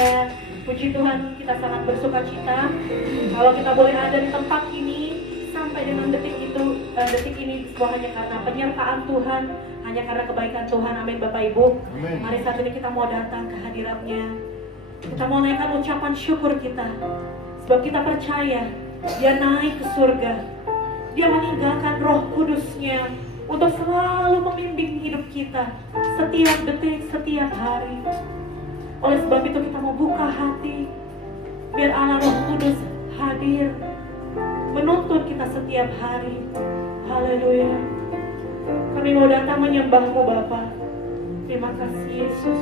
Haleluya. Puji Tuhan, kita sangat bersuka cita kalau kita boleh ada di tempat ini sampai dengan detik ini semua hanya karena penyertaan Tuhan, hanya karena kebaikan Tuhan. Amin Bapak Ibu. Amin. Mari saat ini kita mau datang ke hadiratnya. Kita mau naikkan ucapan syukur kita. Sebab kita percaya Dia naik ke surga. Dia meninggalkan Roh Kudusnya untuk selalu membimbing hidup kita setiap detik, setiap hari. Oleh sebab itu kita mau buka hati, biar Allah Roh Kudus hadir, menuntun kita setiap hari. Haleluya. Kami mau datang menyembah-Mu Bapa. Terima kasih Yesus.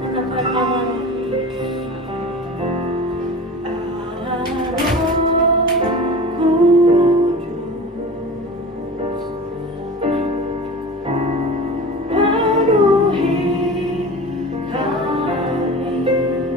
Katakan Allah Roh Kudus. Penuhi kami.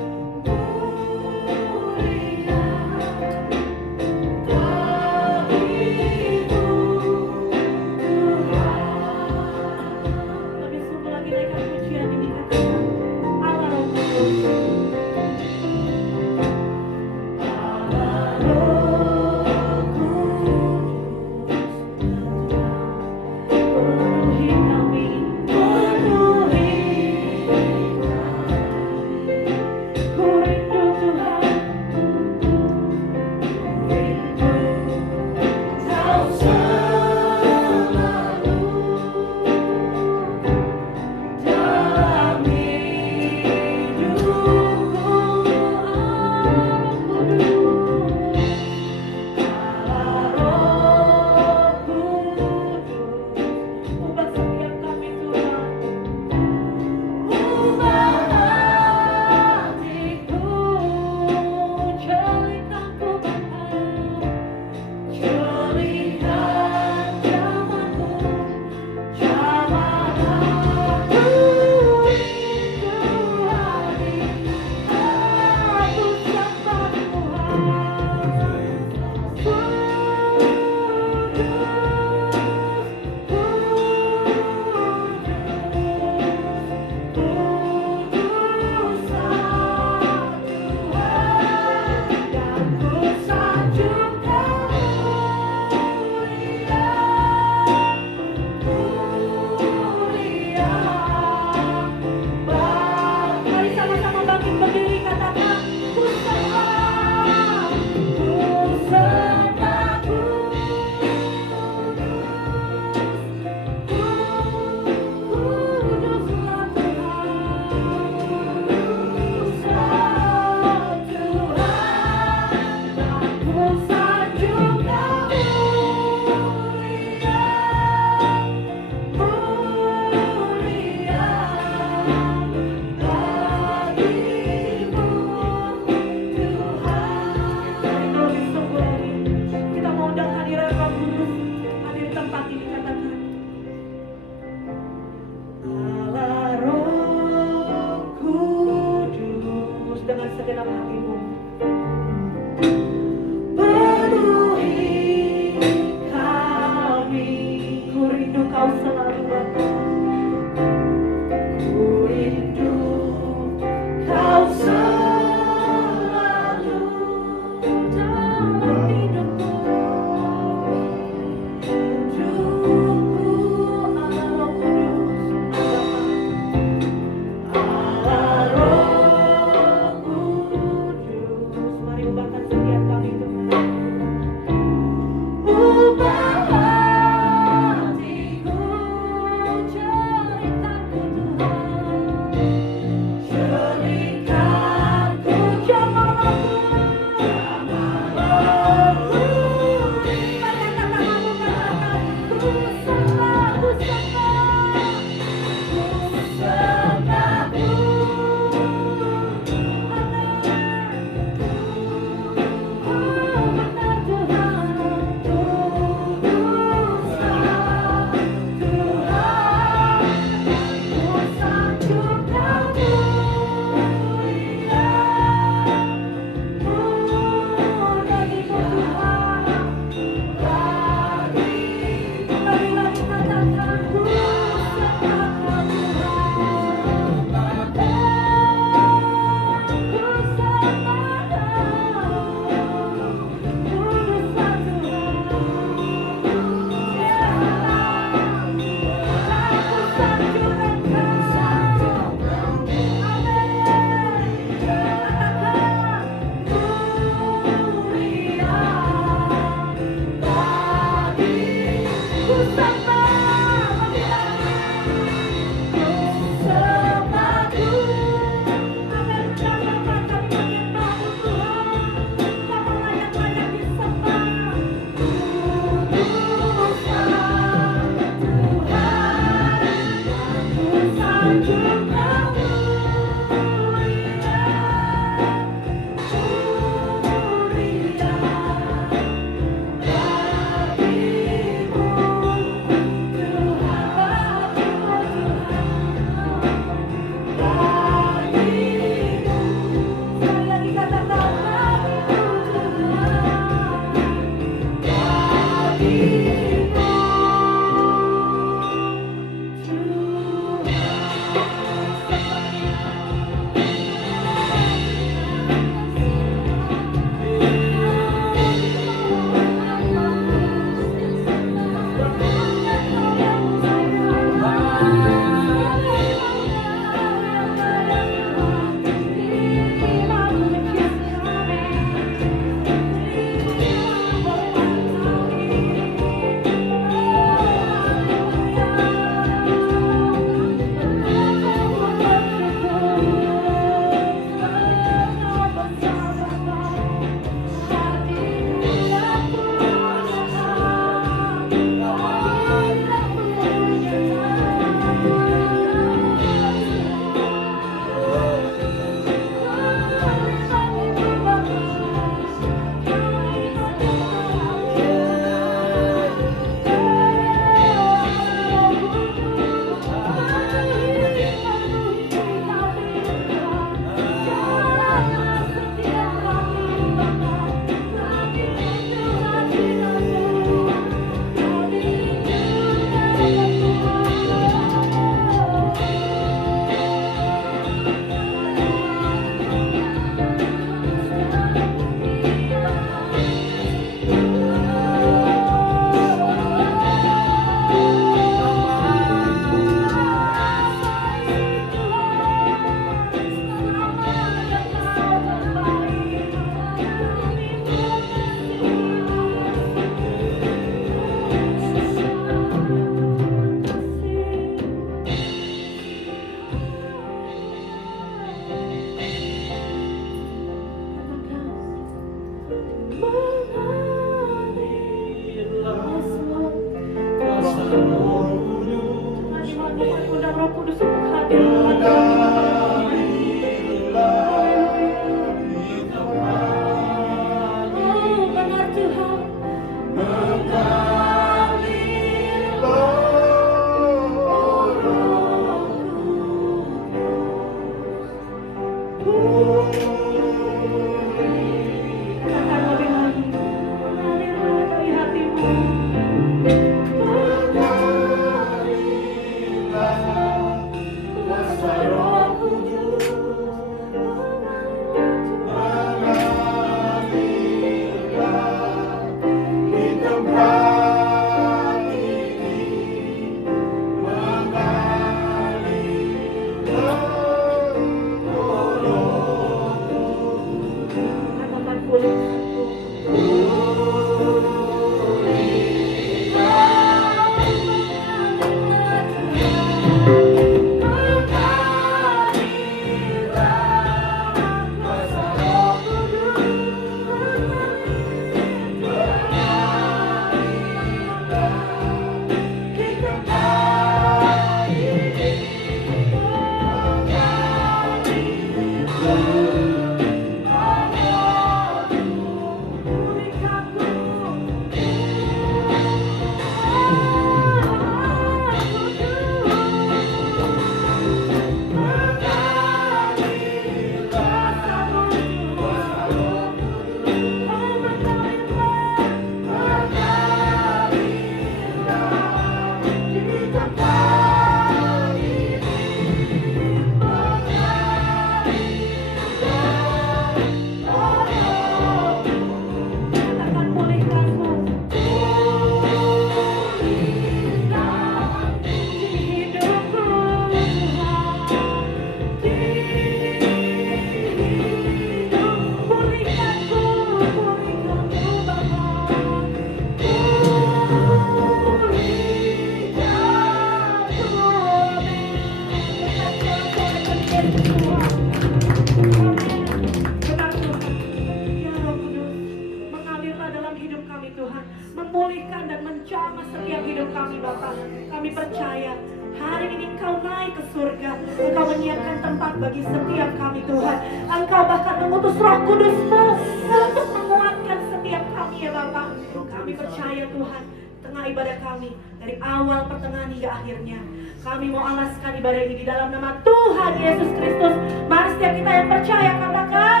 memulihkan dan menjamah setiap hidup kami Bapa. Kami percaya hari ini Engkau naik ke surga. Engkau menyiapkan tempat bagi setiap kami Tuhan. Engkau bahkan mengutus Roh Kudus-Mu untuk menguatkan setiap kami ya Bapa. Kami percaya Tuhan, tengah ibadah kami dari awal, pertengahan hingga akhirnya, kami mau alaskan ibadah ini di dalam nama Tuhan Yesus Kristus. Mari setiap kita yang percaya katakan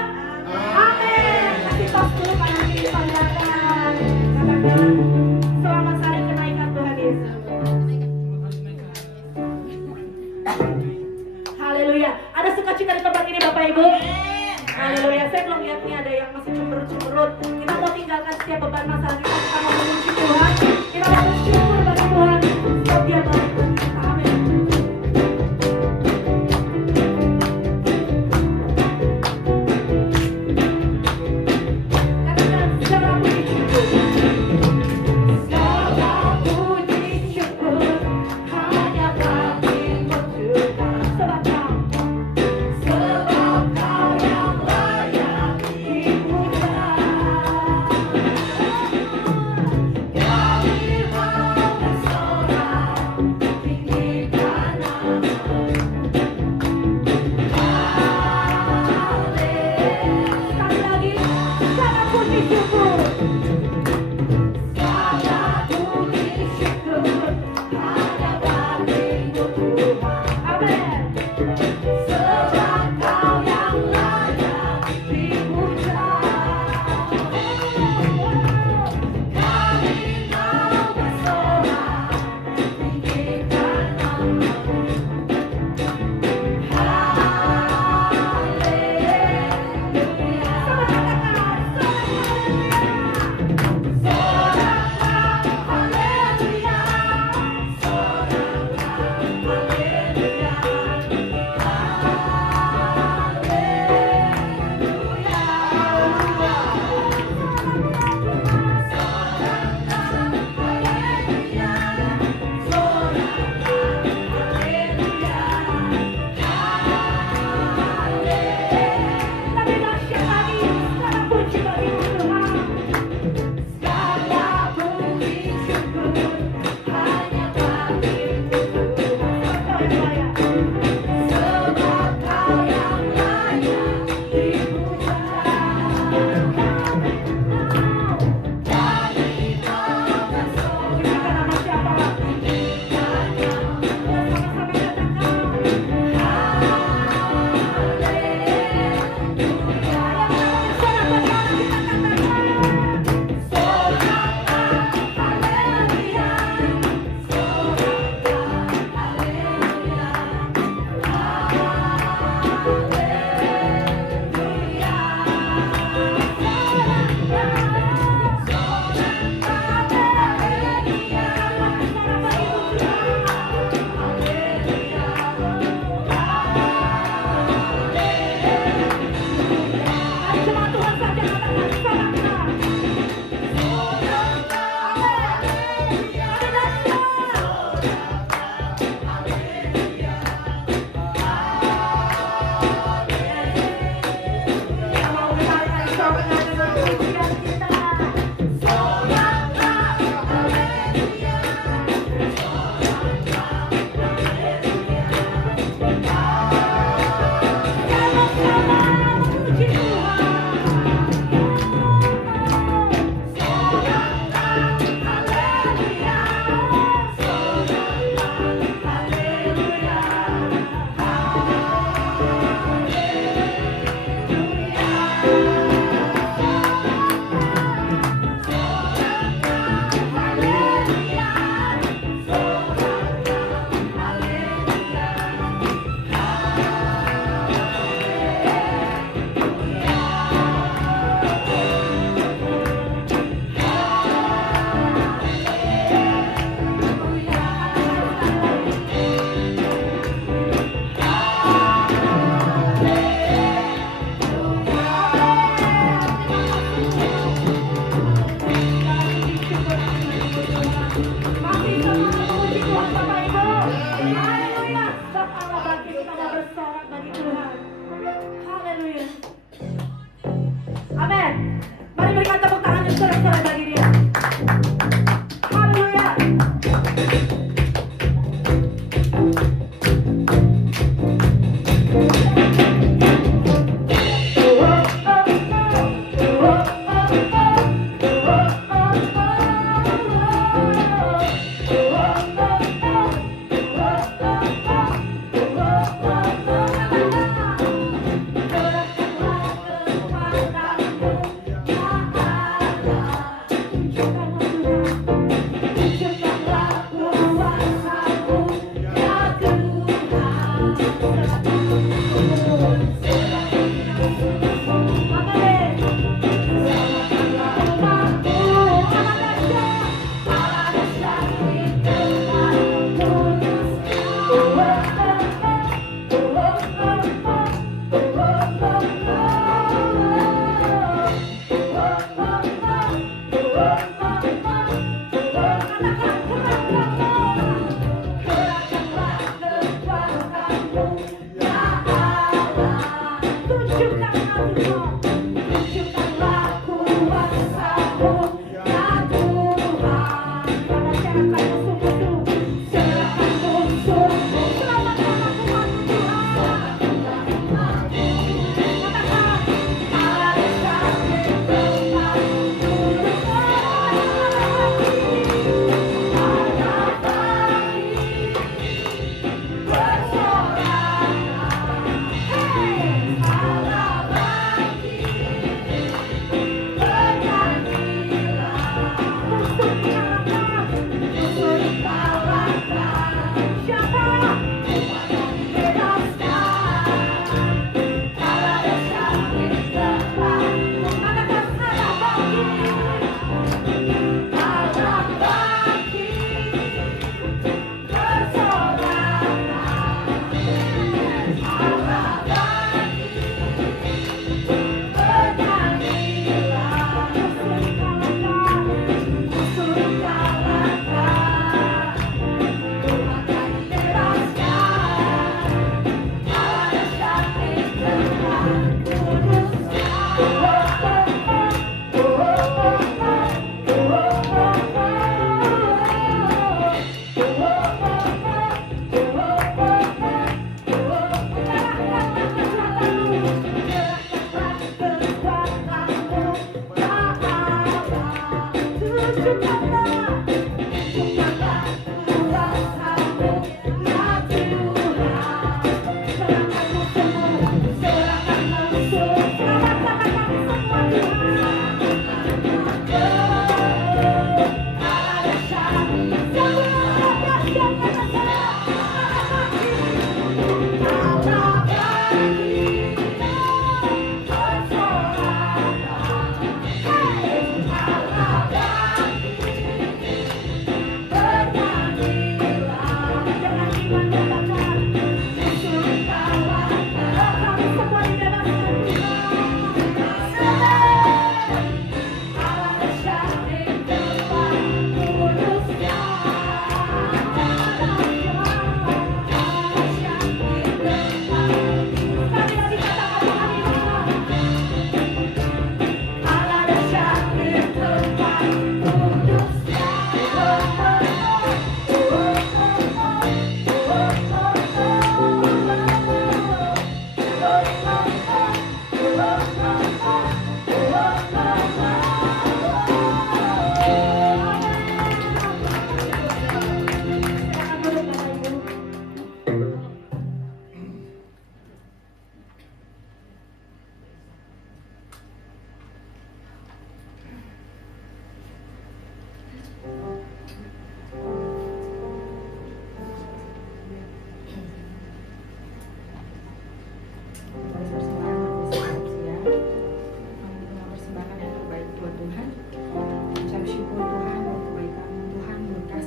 amin. Kasih tos dulu kanan kiri pandangkan. Katakan selamat hari kenaikan Tuhan Yesus. Haleluya. Ada sukacita di tempat ini Bapak Ibu? Haleluya. Saya belum lihat nih ada yang masih cemberut-cemberut. Kita mau tinggalkan setiap beban masalah kita. Kita mau memuji Tuhan. Kita mau bersyukur bagi Tuhan. Sebab Dia baik. Amin. Katakan segala puji syukur. Segala puji syukur hanya bagimu Tuhan. Sebab Kau yang layak dipuja. Kami mau bersorak tinggikan nama-Mu. Sekali lagi, segala puji syukur. Segala puji syukur hanya bagimu Tuhan. Amin. Sebab Kau yang layak dipuja. Kami mau bersorak tinggikan nama-Mu. Haleluya. Sama katakan, haleluya.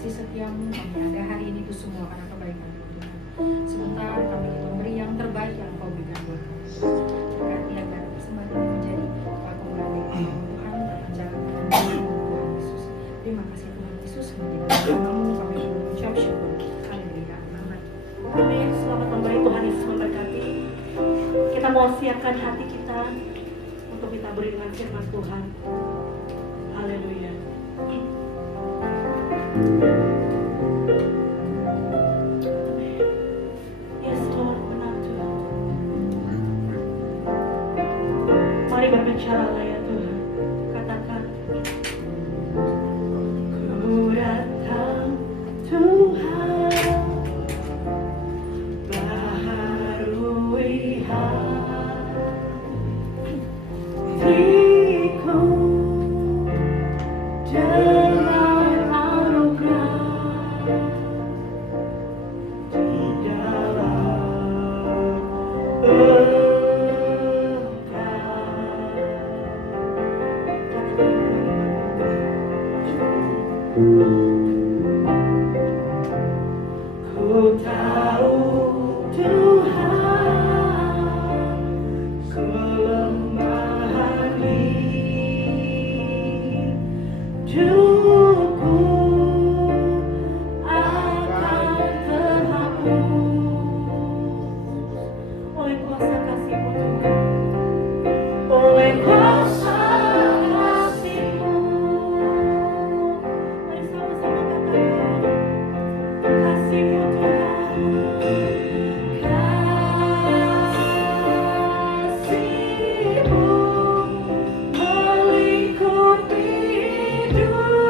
setiamu, kami ada hari ini itu semua karena kebaikan Tuhan. Sementara kami itu memberi yang terbaik yang Kau berikan buat kami. Berkati agar persembahan ini menjadi pengorbanan Tuhan berjalan dengan Tuhan Yesus. Terima kasih Tuhan Yesus, menjadi namamu kami mengucap syukur. Haleluya. Amin. Amin. Selamat memberi, Tuhan Yesus memberkati. Kita mau siapkan hati kita untuk kita beri dengan firman Tuhan. Haleluya. Yes Lord, benar Tuhan. Mari berbicaralah ya Tuhan. Katakan, ku datang Tuhan, baharui hatiku dengan anugerah di dalam Ku tahu Tuhan kelemahan hidup hidupku akan terhapus oleh kuasa kasih-Mu Tuhan, oleh kuasa kasih-Mu. Mari sama-sama katakan kasih-Mu Tuhan, kasih-Mu melingkupi hidup.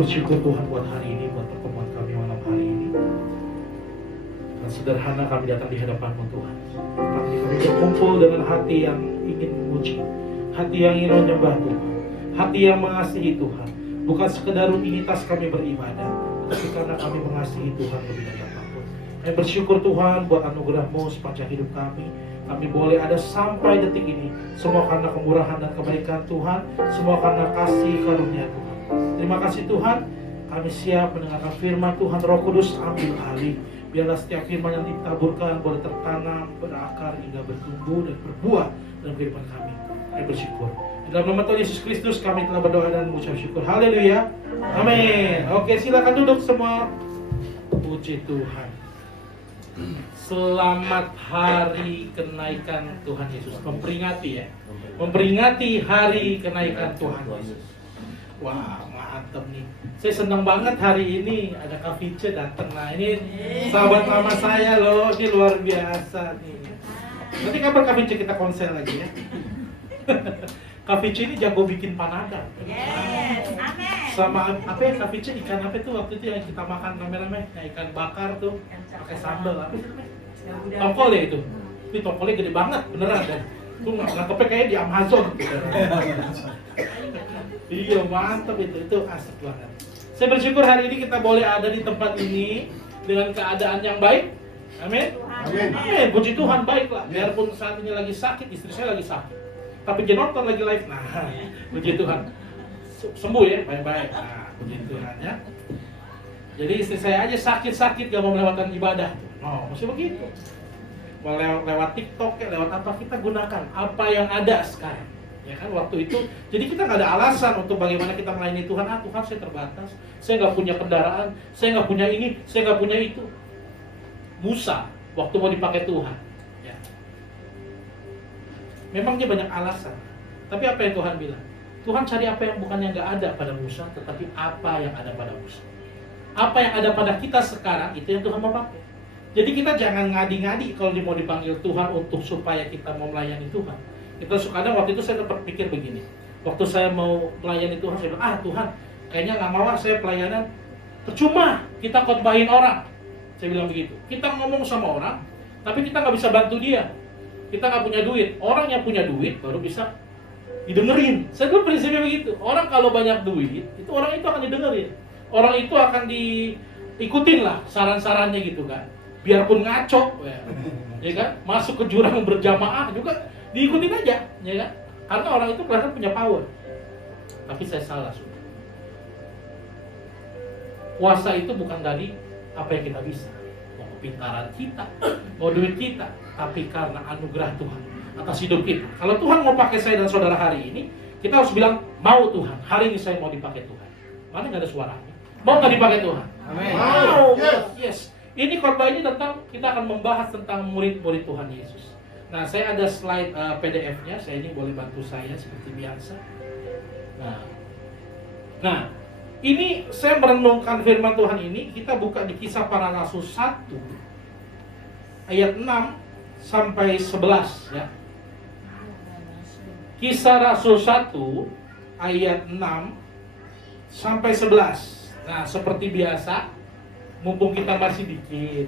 bersyukur Tuhan buat hari ini, buat pertemuan kami malam hari ini. Dan sederhana kami datang di hadapan-Mu Tuhan. Kami berkumpul dengan hati yang ingin memuji, hati yang ingin menyembah Tuhan, hati yang mengasihi Tuhan. Bukan sekedar rutinitas kami beribadah, tapi karena kami mengasihi Tuhan lebih dari apapun. Kami bersyukur Tuhan buat anugerah-Mu sepanjang hidup kami. Kami boleh ada sampai detik ini. Semua karena kemurahan dan kebaikan Tuhan. Semua karena kasih karunia Tuhan. Terima kasih Tuhan. Kami siap mendengarkan firman Tuhan. Roh Kudus ambil alih. Biarlah setiap firman yang ditaburkan boleh tertanam, berakar hingga bertumbuh dan berbuah dalam kehidupan kami. Kami bersyukur. Dalam nama Tuhan Yesus Kristus kami telah berdoa dan mengucap syukur. Haleluya. Amin. Oke, silakan duduk semua. Puji Tuhan. Selamat hari kenaikan Tuhan Yesus. Memperingati ya. Memperingati hari kenaikan Tuhan Yesus. Wah, mantap nih. Saya senang banget hari ini ada Kak Vice datang. Nah, ini sahabat lama saya loh. Ini luar biasa nih. Nanti kapan Kak Vice kita konser lagi ya. Kak Vice ini jago bikin panada. Yes, amin. Sama apa ya Kak Vice, ikan apa tuh waktu itu yang kita makan rame-rame? Nah, ikan bakar tuh pakai sambal apa sih namanya? Tongkol ya itu. Tapi tongkolnya gede banget beneran dan itu nangkepnya kayak di Amazon gitu. Iya mantap itu asik banget. Saya bersyukur hari ini kita boleh ada di tempat ini dengan keadaan yang baik. Amin. Amin. Puji Tuhan, baiklah. Biarpun saat ini lagi sakit, istri saya lagi sakit. Tapi dia nonton lagi live. Nah, puji Tuhan. Sembuh ya, baik-baik. Nah, puji Tuhan ya. Jadi istri saya aja sakit-sakit gak mau melewatkan ibadah. Oh, masih begitu. Mau lewat TikTok, lewat apa, kita gunakan apa yang ada sekarang. Ya kan, waktu itu. Jadi kita gak ada alasan untuk bagaimana kita melayani Tuhan. Tuhan saya terbatas. Saya gak punya kendaraan. Saya gak punya ini. Saya gak punya itu. Musa, waktu mau dipakai Tuhan. Ya. Memang dia banyak alasan. Tapi apa yang Tuhan bilang? Tuhan cari apa yang bukannya gak ada pada Musa, tetapi apa yang ada pada Musa. Apa yang ada pada kita sekarang, itu yang Tuhan mau pakai. Jadi kita jangan ngadi-ngadi kalau mau dipanggil Tuhan untuk supaya kita mau melayani Tuhan. Kita kadang waktu itu saya sempat pikir begini. Waktu saya mau melayani Tuhan, saya bilang, Tuhan, kayaknya gak mau saya pelayanan. Percuma, kita khotbahin orang. Saya bilang begitu. Kita ngomong sama orang, tapi kita gak bisa bantu dia. Kita gak punya duit. Orang yang punya duit baru bisa didengerin. Saya dulu prinsipnya begitu. Orang kalau banyak duit, itu orang itu akan didengerin. Orang itu akan diikutin lah saran-sarannya gitu kan. Biarpun ngaco, ya kan, masuk ke jurang berjamaah juga diikutin aja, ya kan. Karena orang itu kelihatan punya power. Tapi saya salah sudah. Kuasa itu bukan dari apa yang kita bisa, mau kepintaran kita, mau duit kita, tapi karena anugerah Tuhan atas hidup kita. Kalau Tuhan mau pakai saya dan saudara hari ini, kita harus bilang, mau Tuhan, hari ini saya mau dipakai Tuhan. Mana nggak ada suaranya? Mau nggak dipakai Tuhan? Amin. Mau. Yes. Ini khotbah ini tentang, kita akan membahas tentang murid-murid Tuhan Yesus. Nah, saya ada slide PDF-nya. Saya ini boleh bantu saya seperti biasa. Nah, ini saya merenungkan firman Tuhan ini. Kita buka di Kisah Para Rasul 1 ayat 6 sampai 11 ya. Kisah Rasul 1 ayat 6 sampai 11. Nah, seperti biasa, mumpung kita masih dikit,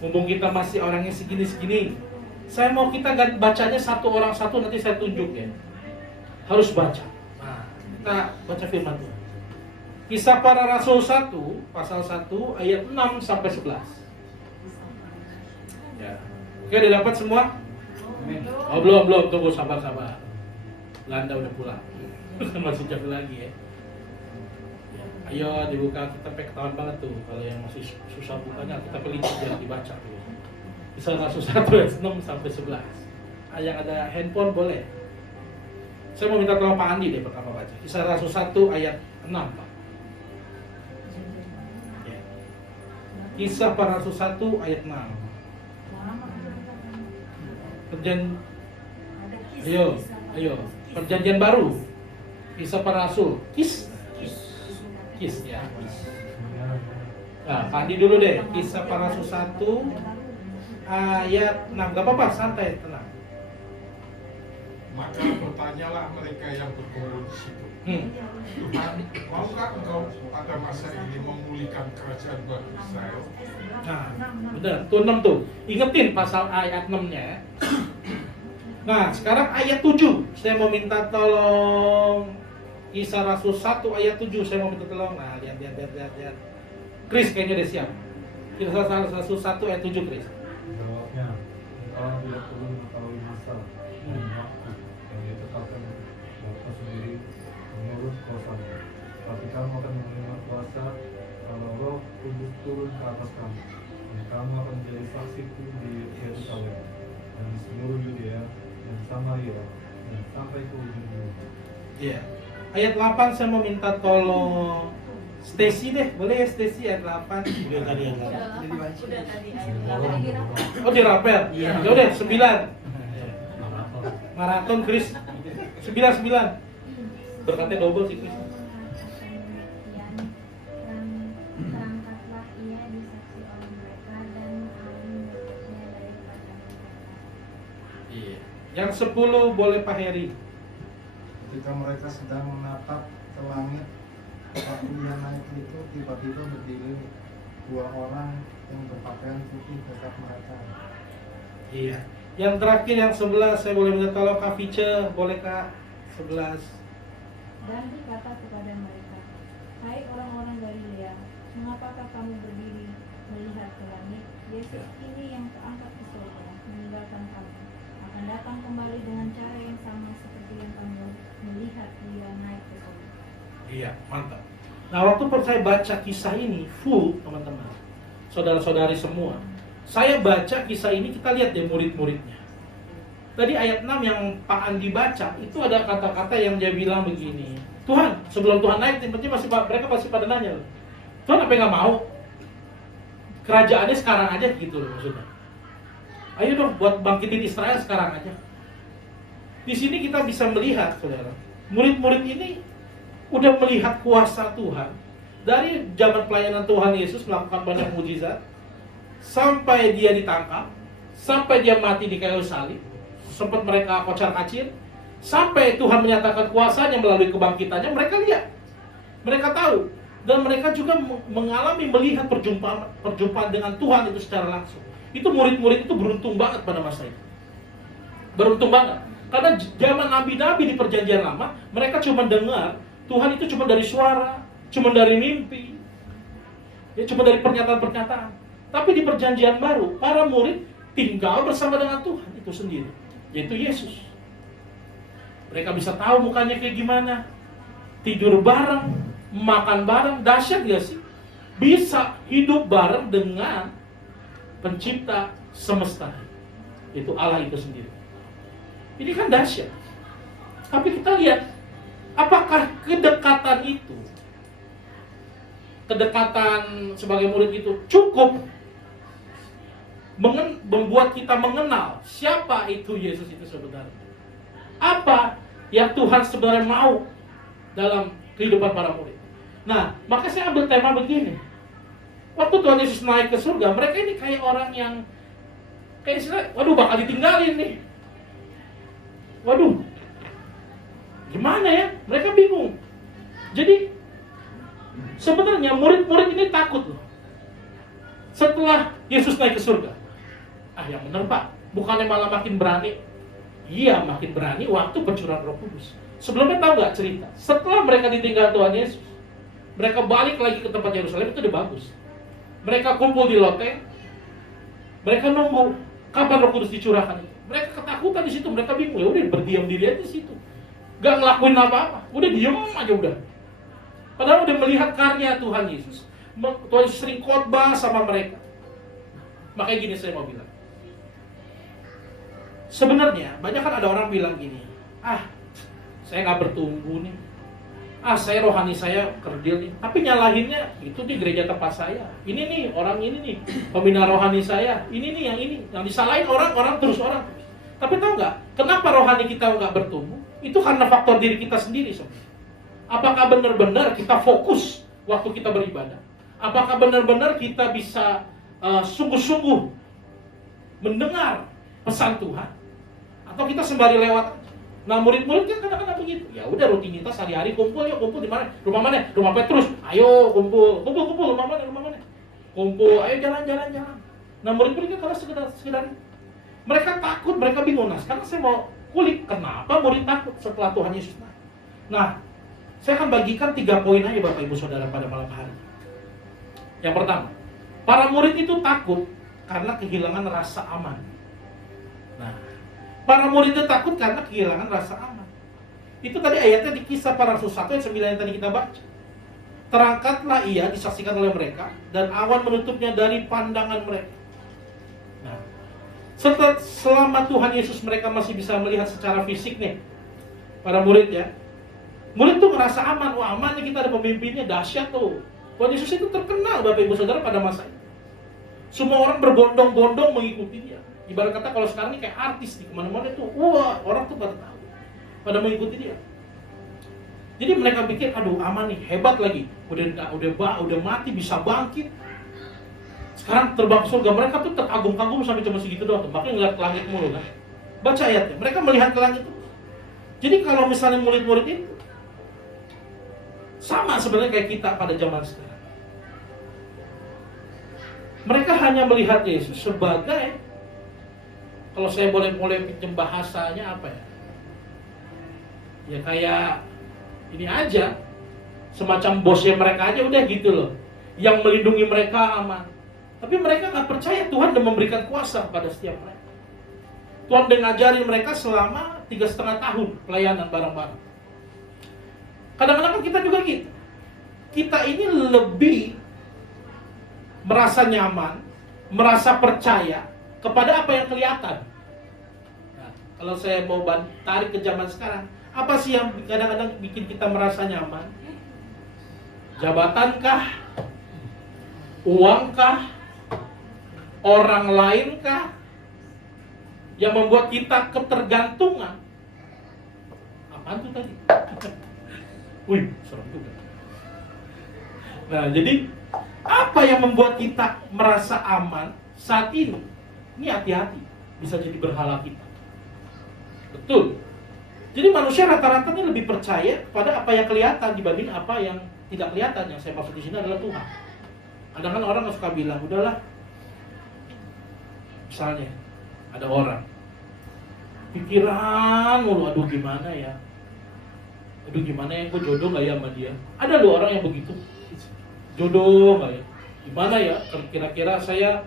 mumpung kita masih orangnya segini-segini, saya mau kita bacanya satu orang satu, nanti saya tunjuk ya. Harus baca. Nah, kita baca firman Tuhan. Kisah Para Rasul 1, pasal 1, ayat 6 sampai 11. Ya. Oke, udah dapat semua? Oh, belum, tunggu sabar. Belanda udah pulang. Masih jauh lagi ya. Ayo dibuka, kita ketahuan banget tuh kalau yang masih susah bukanya, kita pelicin jangan dibaca tuh. Kisah Rasul 1 ayat 6 sampai 11. Yang ada handphone boleh. Saya mau minta tolong Pak Andi deh pertama baca. Kisah Rasul 1 ayat 6, Pak. Ya. Kisah Para Rasul 1 ayat 6. Ayo. Perjanjian baru. Kisah Para Rasul. Kis ya. Nah, Pak Andi dulu deh. Kisah Para Rasul 1 ayat 6. Gak apa-apa, santai, tenang. Maka bertanyalah mereka yang berkumpul di situ. Tuhan, maukah engkau pada masa ini memulihkan kerajaan bagi Israel? Nah, benar. Tuh 6 tuh. Ingetin pasal ayat 6-nya ya. Nah, sekarang ayat 7. Saya mau minta tolong Kisah Rasul 1 ayat 7. Saya mau minta tolong. Nah, lihat. Chris kayaknya udah siap. Kisah Rasul 1 ayat 7, Chris. Jawabnya, engkau tidak perlu mengetahui masa dan waktu yang ditetapkan Bapa sendiri menurut kuasanya. Tapi kamu akan menerima kuasa kalau Roh Kudus turun ke atas kamu. Dan kamu akan menjadi saksiku di Yerusalem dan di seluruh Yudea dan Samaria dan sampai ke ujung bumi. Iya. Ayat 8 saya mau minta tolong Stacy deh, boleh ya Stacy ayat 8. Udah tadi ayat 8. Udah tadi ayat Tadi 8. Oh, dirapel. Iya. Ya udah 9. Maraton Chris. 9. Berkatnya double sih Chris. Terangkatlah ia disaksi oleh mereka dan mengalami berikutnya daripada mereka. Iya. Yang 10 boleh Pak Heri. Ketika mereka sedang menatap ke langit, waktu ia naik itu tiba-tiba berdiri dua orang yang berpakaian putih dekat mereka. Iya. Yang terakhir yang 11 saya boleh minta tolong Kak Vice, boleh Kak? 11. Dan berkata kepada mereka, hai orang-orang Galilea, mengapakah kamu berdiri melihat ke langit? Yesus ini yang keangkat ke surga, meninggalkan kamu, akan datang kembali dengan cara yang sama seperti yang kamu melihat dia naik ke surga. Iya, mantap. Nah, waktu saya baca kisah ini full, teman-teman, saudara-saudari semua, saya baca kisah ini, kita lihat deh murid-muridnya. Tadi ayat 6 yang Pak Andi baca, itu ada kata-kata yang dia bilang begini, Tuhan, sebelum Tuhan naik, mereka pasti pada nanya, Tuhan apa yang gak mau? Kerajaannya sekarang aja gitu loh maksudnya. Ayo dong buat bangkitin Israel sekarang aja. Di sini kita bisa melihat, saudara, murid-murid ini udah melihat kuasa Tuhan dari zaman pelayanan Tuhan Yesus melakukan banyak mujizat sampai dia ditangkap, sampai dia mati di kayu salib, sempat mereka kocar-kacir, sampai Tuhan menyatakan kuasanya melalui kebangkitannya. Mereka lihat, mereka tahu, dan mereka juga mengalami melihat perjumpaan dengan Tuhan itu secara langsung. Itu murid-murid itu beruntung banget pada masa itu, beruntung banget, karena zaman nabi-nabi di perjanjian lama mereka cuma dengar Tuhan itu cuma dari suara, cuma dari mimpi, ya cuma dari pernyataan-pernyataan. Tapi di perjanjian baru, para murid tinggal bersama dengan Tuhan itu sendiri, yaitu Yesus. Mereka bisa tahu mukanya kayak gimana, tidur bareng, makan bareng, dahsyat gak sih? Bisa hidup bareng dengan pencipta semesta, itu Allah itu sendiri. Ini kan dahsyat. Tapi kita lihat, apakah kedekatan itu, kedekatan sebagai murid itu cukup membuat kita mengenal siapa itu Yesus itu sebenarnya? Apa yang Tuhan sebenarnya mau dalam kehidupan para murid? Nah, maka saya ambil tema begini. Waktu Tuhan Yesus naik ke surga, mereka ini kayak orang yang kayak istilah, waduh bakal ditinggalin nih. Waduh, gimana ya? Mereka bingung. Jadi sebenarnya murid-murid ini takut loh. Setelah Yesus naik ke surga, yang benar Pak, bukannya malah makin berani? Iya, makin berani waktu pencurahan Roh Kudus. Sebelumnya tahu nggak cerita? Setelah mereka ditinggal Tuhan Yesus, mereka balik lagi ke tempat Yerusalem, itu udah bagus. Mereka kumpul di loteng, mereka nunggu kapan Roh Kudus dicurahkan. Mereka ketakutan di situ, mereka bingung. Ya udah berdiam diri aja di situ, gak ngelakuin apa-apa, udah diem aja udah. Padahal udah melihat karya Tuhan Yesus. Tuhan Yesus sering khotbah sama mereka. Makanya gini saya mau bilang, sebenarnya banyak kan ada orang bilang gini, saya gak bertumbuh nih, saya rohani saya kerdil nih. Tapi nyalahinnya itu di gereja tempat saya, ini nih orang ini nih pembina rohani saya, ini nih yang disalahin orang terus. Tapi tahu nggak kenapa rohani kita nggak bertumbuh? Itu karena faktor diri kita sendiri sebenarnya. Apakah benar-benar kita fokus waktu kita beribadah? Apakah benar-benar kita bisa sungguh-sungguh mendengar pesan Tuhan? Atau kita sembari lewat? Nah murid-murid kan kadang-kadang begitu. Ya udah rutinitas sehari-hari kumpul, yuk kumpul di mana? Rumah mana? Rumah Petrus. Ayo kumpul, rumah mana? Kumpul, ayo jalan. Nah murid-murid kan kalau sekedar mereka takut, mereka bingung. Nah sekarang saya mau kulik kenapa murid takut setelah Tuhan Yesus naik. Nah saya akan bagikan 3 poin aja Bapak Ibu Saudara pada malam hari. Yang pertama, para murid itu takut karena kehilangan rasa aman. Nah, para murid itu takut karena kehilangan rasa aman. Itu tadi ayatnya di Kisah Para Rasul 1 ayat 9 yang tadi kita baca. Terangkatlah ia, disaksikan oleh mereka, dan awan menutupnya dari pandangan mereka. Nah, selama Tuhan Yesus mereka masih bisa melihat secara fisik nih, para murid ya. Murid tuh ngerasa aman, wah aman nih kita ada pemimpinnya, dahsyat tuh. Tuhan Yesus itu terkenal Bapak Ibu Saudara pada masa itu. Semua orang berbondong-bondong mengikuti dia. Ibarat kata kalau sekarang ini kayak artis di kemana-mana tuh, wah orang tuh pada tahu, pada mengikuti dia. Jadi mereka pikir, aduh aman nih, hebat lagi, udah mati bisa bangkit. Sekarang terbang surga, mereka tuh terkagum-kagum sampai cuma segitu doang, makanya ngeliat ke langit mulu kan. Baca ayatnya, mereka melihat ke langit tuh. Jadi kalau misalnya murid-murid itu sama sebenarnya kayak kita pada zaman sekarang. Mereka hanya melihat Yesus sebagai, kalau saya boleh pinjam bahasanya apa ya? Ya kayak ini aja, semacam bosnya mereka aja udah gitu loh, yang melindungi mereka aman. Tapi mereka nggak percaya Tuhan udah memberikan kuasa pada setiap mereka. Tuhan udah ngajari mereka selama 3,5 tahun pelayanan bareng-bareng. Kadang-kadang kan kita juga gitu. Kita ini lebih merasa nyaman, merasa percaya kepada apa yang kelihatan. Nah, kalau saya mau tarik ke zaman sekarang, apa sih yang kadang-kadang bikin kita merasa nyaman? Jabatankah? Uangkah? Orang lainkah? Yang membuat kita ketergantungan? Apaan tuh tadi? Wih, serem juga. Nah, jadi apa yang membuat kita merasa aman saat ini? Ini hati-hati, bisa jadi berhala kita. Betul. Jadi manusia rata-rata ini lebih percaya pada apa yang kelihatan dibanding apa yang tidak kelihatan. Yang saya maksud di sini adalah Tuhan. Kadang-kadang orang suka bilang, udahlah. Misalnya, ada orang pikiran mulu, aduh gimana ya? Aduh gimana ya, gue jodoh gak ya sama dia? Ada loh orang yang begitu. Jodoh gak ya? Gimana ya? Kira-kira saya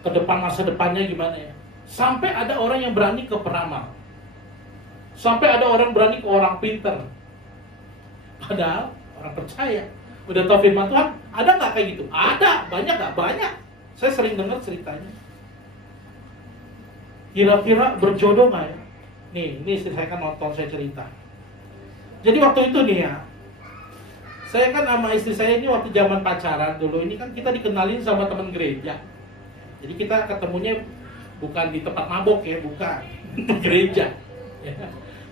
ke depan masa depannya gimana ya? Sampai ada orang yang berani ke peramal. Sampai ada orang berani ke orang pinter. Padahal orang percaya, udah tahu firman Tuhan, ada nggak kayak gitu? Ada, banyak nggak? Banyak. Saya sering dengar ceritanya. Kira-kira berjodoh nggak ya? Nih, ini istri saya kan nonton saya cerita. Jadi waktu itu nih ya, saya kan sama istri saya ini waktu zaman pacaran dulu, ini kan kita dikenalin sama teman gereja. Jadi kita ketemunya bukan di tempat mabok ya, bukan di gereja. Ya.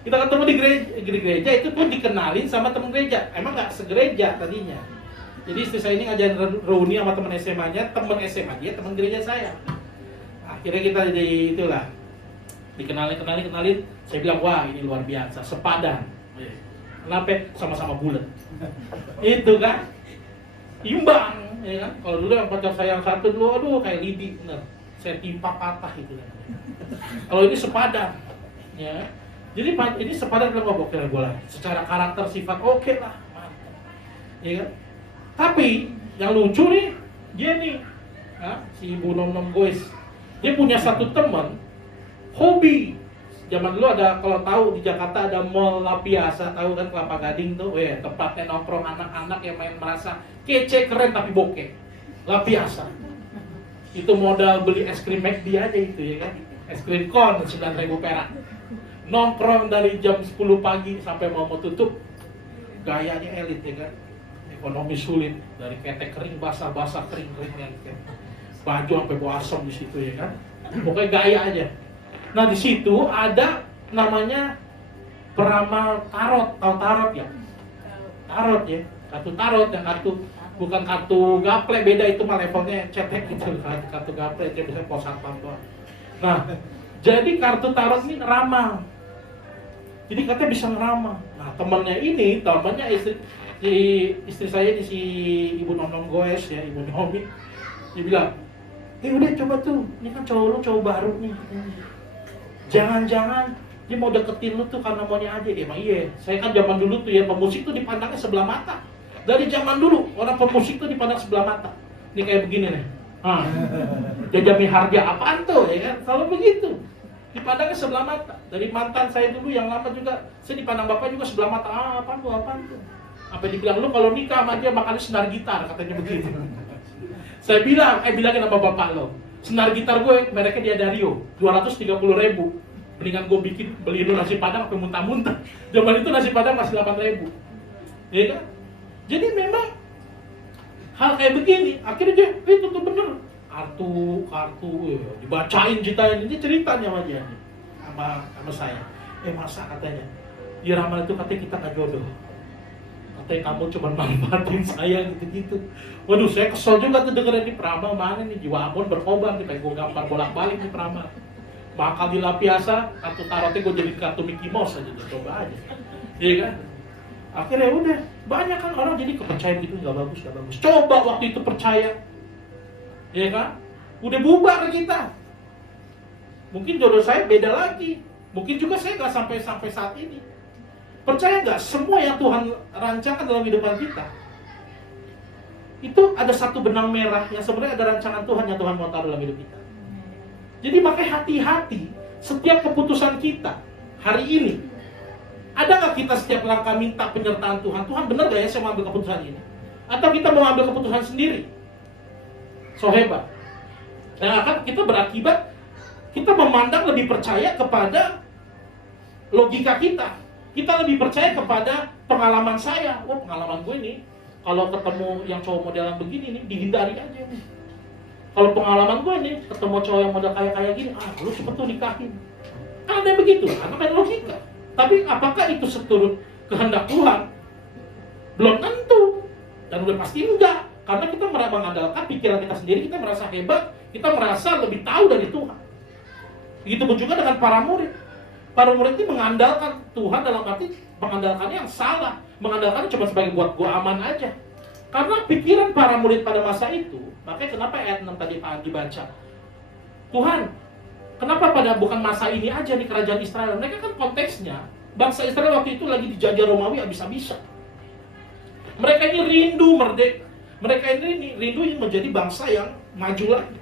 Kita ketemu di gereja itu pun dikenalin sama teman gereja. Emang nggak segereja tadinya. Jadi istri saya ini ngajarin reuni sama teman SMA-nya, teman SMA dia teman gereja saya. Akhirnya kita jadi itulah dikenalin. Saya bilang wah ini luar biasa, sepadan. Kenapa? Sama-sama bulat. Itu kan imbang, ya kan? Kalau dulu yang pacar saya yang satu dulu, aduh kayak lidi, bener. Saya timpa patah itu kan. Kalau ini sepadan, ya. Jadi ini sepadan bilang oke lah gue lah. Secara karakter sifat oke lah, mantap. Ya kan? Tapi yang lucu nih, dia nih, si ibu nom-nom goes, dia punya satu teman hobi. Zaman dulu ada, kalau tahu di Jakarta ada Mall La Piazza, tahu kan Kelapa Gading tuh, tempatnya nongkrong anak-anak yang main merasa kece keren tapi bokeh. La Piazza. Itu modal beli es krim McD aja itu ya kan. Es krim kon 9.000 perak. Nongkrong dari jam 10 pagi sampai mau tutup. Gayanya elit ya kan. Ekonomi sulit, dari ketek kering basah-basah kering ya kan. Baju sampai bau asam di situ ya kan. Pokoknya gaya aja. Nah di situ ada namanya peramal tarot, tahu tarot ya? Tarot ya, kartu tarot yang kartu bukan kartu gaple, beda itu mah levelnya cetek gitu, kartu gaple itu bisa pos satpam doang. Nah, jadi kartu tarot ini ramal. Jadi katanya bisa ngeramah. Nah temannya istri saya ini, si Ibu Nom Goes ya, Ibu Nomi, dia bilang, udah coba tuh, ini kan cowok lu cowok baru nih. Jangan-jangan dia mau deketin lu tuh karena maunya aja. Emang iya, saya kan zaman dulu tuh ya, pemusik tuh dipandangnya sebelah mata. Dari zaman dulu, orang pemusik tuh dipandang sebelah mata. Ini kayak begini nih. Jajami harga apaan tuh, ya kan? Kalau begitu, dipandangnya sebelah mata. Dari mantan saya dulu yang lama juga, saya dipandang bapak juga sebelah mata. Apaan tuh? Apa dibilang, lu kalau nikah sama dia makannya senar gitar, katanya begitu. Saya bilangin sama bapak lo, senar gitar gue, mereknya dia Dario, 230.000. Mendingan gue beli lu nasi padang sampai muntah-muntah. Zaman itu nasi padang masih 8.000. Ya kan? Jadi memang hal kayak begini, akhirnya dia, itu tuh bener. Kartu, ya, dibacain ceritanya, ini ceritanya sama dia nih, sama saya. Masa katanya, di ramalan itu katanya kita gak jodoh. Katanya kamu cuma manfaatin saya gitu-gitu. Waduh, saya kesel juga tuh dengerin di peramal mana nih, jiwa Ambon berkobar nih, kayak gue gampar bolak-balik di peramal. Maka di Lapiasa, kartu tarotnya gue jadi kartu Mickey Mouse aja, coba aja. Iya kan? Akhirnya udah, banyak kan orang jadi kepercayaan gitu, gak bagus. Coba waktu itu percaya, ya kan? Udah bubar kita. Mungkin jodoh saya beda lagi. Mungkin juga saya gak sampai saat ini. Percaya gak? Semua yang Tuhan rancangkan dalam kehidupan kita, itu ada satu benang merah yang sebenarnya ada rancangan Tuhan yang Tuhan mau taruh dalam hidup kita. Jadi makanya hati-hati setiap keputusan kita hari ini. Ada nggak kita setiap langkah minta penyertaan Tuhan? Tuhan benar gak ya saya mau ambil keputusan ini? Atau kita mau ambil keputusan sendiri? So hebat. Yang akan kita berakibat kita memandang lebih percaya kepada logika kita. Kita lebih percaya kepada pengalaman saya. Wah, pengalaman gue nih, kalau ketemu yang cowok modelan begini nih, dihindari aja nih. Kalau pengalaman gue nih, ketemu cowok yang model kaya-kaya gini, lu cepet tuh nikahin. Kan ada yang begitu, karena main logika. Tapi apakah itu seturut kehendak Tuhan? Belum tentu. Dan udah pasti enggak. Karena kita mengandalkan pikiran kita sendiri, kita merasa hebat, kita merasa lebih tahu dari Tuhan. Begitupun juga dengan para murid. Para murid ini mengandalkan Tuhan dalam arti mengandalkannya yang salah. Mengandalkannya cuma sebagai buat gua aman aja. Karena pikiran para murid pada masa itu, makanya kenapa ayat 6 tadi Pak dibaca. Tuhan, kenapa pada bukan masa ini aja nih kerajaan Israel? Mereka kan konteksnya, bangsa Israel waktu itu lagi dijajah Romawi habis-habisan. Mereka ini rindu merdeka. Mereka ini rindu menjadi bangsa yang maju lagi.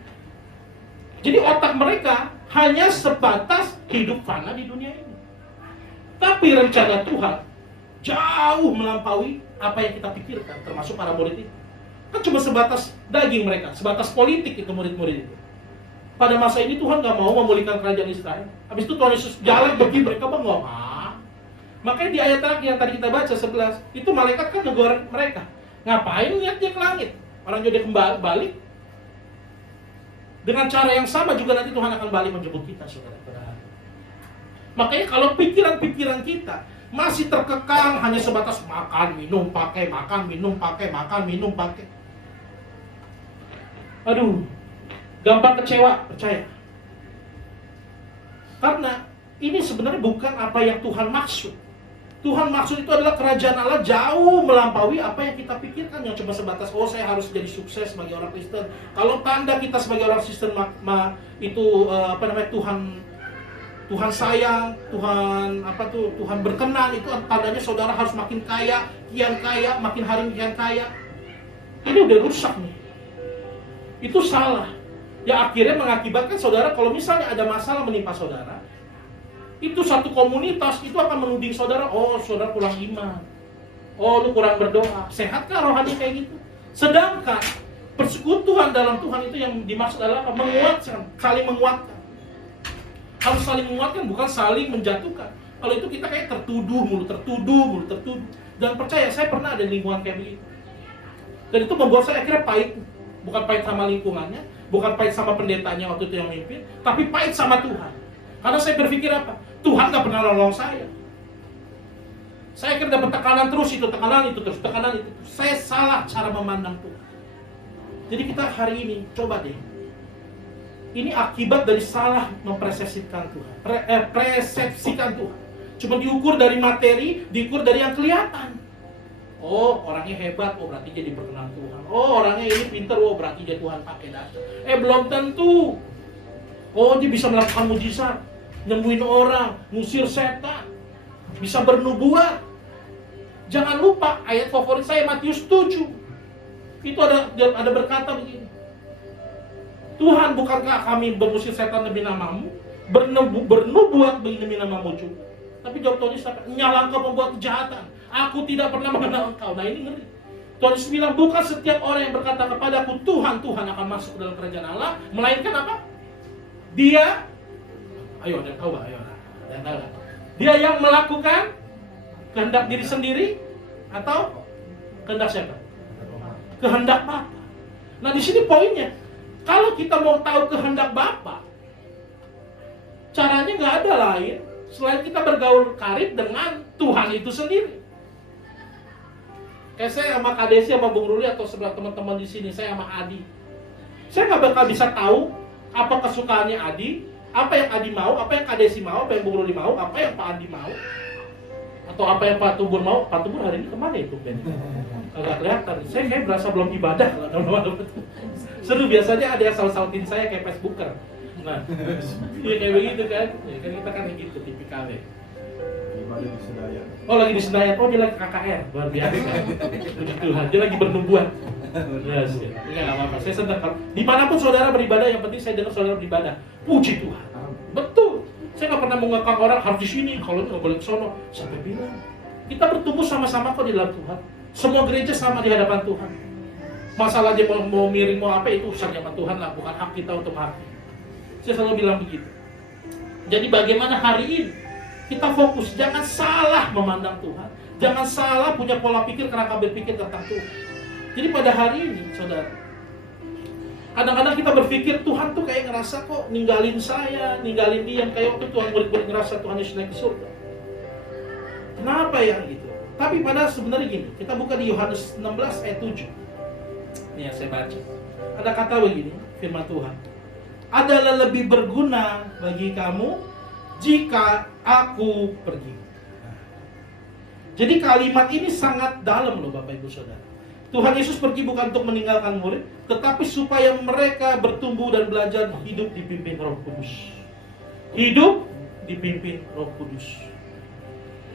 Jadi otak mereka hanya sebatas hidup fana di dunia ini. Tapi rencana Tuhan jauh melampaui apa yang kita pikirkan, termasuk para murid itu. Kan cuma sebatas daging mereka, sebatas politik itu murid-murid itu. Pada masa ini Tuhan gak mau memulihkan kerajaan Israel. Habis itu Tuhan Yesus jalan pergi, mereka bengong. Makanya di ayat terakhir yang tadi kita baca 11, itu malaikat kan negur mereka. Ngapain lihat dia ke langit? Orang jadi kembali balik. Dengan cara yang sama juga nanti Tuhan akan balik menjemput kita, saudara-saudara. Makanya kalau pikiran-pikiran kita masih terkekang hanya sebatas makan, minum, pakai, makan, minum, pakai, makan, minum, pakai. Aduh, gampang kecewa, percaya. Karena ini sebenarnya bukan apa yang Tuhan maksud. Tuhan maksud itu adalah kerajaan Allah jauh melampaui apa yang kita pikirkan, yang cuma sebatas saya harus jadi sukses sebagai orang Kristen. Kalau tanda kita sebagai orang Kristen itu Tuhan sayang, Tuhan berkenan, itu tandanya saudara harus makin kaya, kian kaya, makin hari kian kaya. Ini udah rusak nih. Itu salah. Ya akhirnya mengakibatkan saudara kalau misalnya ada masalah menimpa saudara, itu satu komunitas itu akan menuding saudara, saudara kurang iman, lu kurang berdoa. Sehatkah rohani kayak gitu? Sedangkan persekutuan dalam Tuhan itu yang dimaksud adalah menguatkan, saling menguatkan. Harus saling menguatkan, bukan saling menjatuhkan. Kalau itu kita kayak tertuduh mulu. Dan percaya, saya pernah ada lingkungan kayak begitu. Dan itu membuat saya akhirnya pahit. Bukan pahit sama lingkungannya, bukan pahit sama pendetanya waktu itu yang mimpin, tapi pahit sama Tuhan. Karena saya berpikir apa? Tuhan gak pernah nolong saya. Saya akhirnya dapat tekanan terus. Saya salah cara memandang Tuhan. Jadi kita hari ini, coba deh. Ini akibat dari salah mempersepsikan Tuhan. Persepsikan Tuhan. Cuma diukur dari materi, diukur dari yang kelihatan. Oh, orangnya hebat, oh berarti jadi berkenan Tuhan. Oh, orangnya ini pintar, oh berarti dia Tuhan pakai dasar. Belum tentu. Oh, dia bisa melakukan mujizat, nyembuhin orang, ngusir setan, bisa bernubuat. Jangan lupa ayat favorit saya Matius 7. Itu ada berkata begini. Tuhan, bukankah kami mengusir setan demi namamu, bernubuat demi namamu juga? Tapi jawab Tuhan Yesus, nyala engkau membuat kejahatan. Aku tidak pernah mengenal engkau. Nah ini ngeri. Tuhan Yesus bilang, bukan setiap orang yang berkata kepadaku Tuhan, Tuhan akan masuk dalam kerajaan Allah, melainkan apa? Dia, ayo ada yang tahu gak? Ayo, ada yang tahu gak? Dia yang melakukan kehendak diri sendiri atau kehendak siapa? Kehendak Bapa. Nah di sini poinnya, kalau kita mau tahu kehendak Bapa, caranya nggak ada lain selain kita bergaul karib dengan Tuhan itu sendiri. Kayak saya sama Kak Desi, sama Bung Ruli, atau sebelah teman-teman di sini, saya sama Adi. Saya nggak bakal bisa tahu apa kesukaannya Adi, apa yang Adi mau, apa yang Kak Desi mau, apa yang Bung Ruli mau, apa yang Pak Adi mau, atau apa yang Pak Tubur mau. Pak Tubur hari ini kemana itu Ben? Agak kelihatan. Saya kayak berasa belum ibadah kalau seru, biasanya ada yang saut-sautin saya kayak Facebooker. Nah, ya kayak begitu kan? Ya kan kita kan gitu tipikalnya. Ibadah di Sedayan. Oh lagi di Senayan, oh dia lagi KKR, luar biasa kan? Puji Tuhan, dia lagi bernubuat. Yes, ya. Enggak apa-apa, saya senang kalau dimanapun saudara beribadah, yang penting saya dengar saudara beribadah. Puji Tuhan. Betul. Saya nggak pernah mengekang orang harus di sini, kalau nggak boleh ke sono. Sampai bilang, kita bertumbuh sama-sama kok di dalam Tuhan. Semua gereja sama di hadapan Tuhan. Masalah dia mau miring mau apa itu urusan sama Tuhan lah, bukan hak kita untuk menghakimi. Saya selalu bilang begitu. Jadi bagaimana hari ini kita fokus, jangan salah memandang Tuhan, jangan salah punya pola pikir kerangka berpikir tentang Tuhan. Jadi pada hari ini, saudara, kadang-kadang kita berpikir Tuhan tuh kayak ngerasa kok ninggalin saya, ninggalin dia, kayak waktu Tuhan murid-murid ngerasa Tuhan Yesus naik ke surga. Kenapa ya gitu? Tapi pada sebenarnya gini, kita buka di Yohanes 16 ayat 7. Ini yang saya baca. Ada kata begini, firman Tuhan. Adalah lebih berguna bagi kamu jika aku pergi. Jadi kalimat ini sangat dalam loh Bapak Ibu Saudara. Tuhan Yesus pergi bukan untuk meninggalkan murid, tetapi supaya mereka bertumbuh dan belajar hidup dipimpin Roh Kudus. Hidup dipimpin Roh Kudus.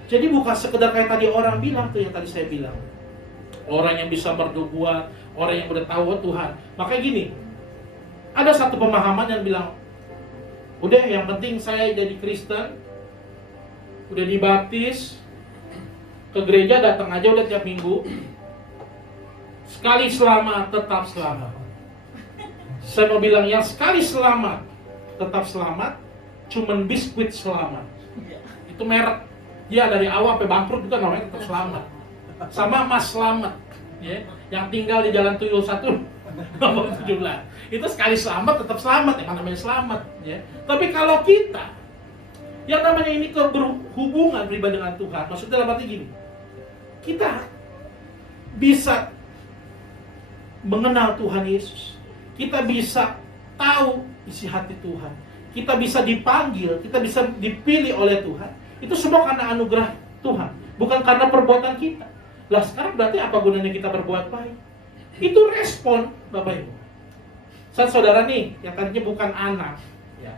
Jadi bukan sekedar kayak tadi orang bilang tuh, yang tadi saya bilang. Orang yang bisa bernubuat, orang yang udah tahu Tuhan. Makanya gini, ada satu pemahaman yang bilang, udah yang penting saya jadi Kristen, udah dibaptis, ke gereja datang aja udah tiap minggu, sekali selamat tetap selamat. Saya mau bilang yang sekali selamat tetap selamat, cuman biskuit selamat. Itu merek, dia dari awal sampai bangkrut juga namanya tetap selamat. Sama Mas Selamat, ya, yang tinggal di Jalan Tuyul 1 nomor 17. Itu sekali selamat tetap selamat, yang namanya selamat, ya. Tapi kalau kita yang namanya ini berhubungan pribadi dengan Tuhan, maksudnya dalam arti gini, kita bisa mengenal Tuhan Yesus, kita bisa tahu isi hati Tuhan, kita bisa dipanggil, kita bisa dipilih oleh Tuhan. Itu semua karena anugerah Tuhan, bukan karena perbuatan kita. Lah sekarang berarti apa gunanya kita berbuat baik? Itu respon Bapak Ibu. Saat saudara nih, yang tadinya bukan anak, ya,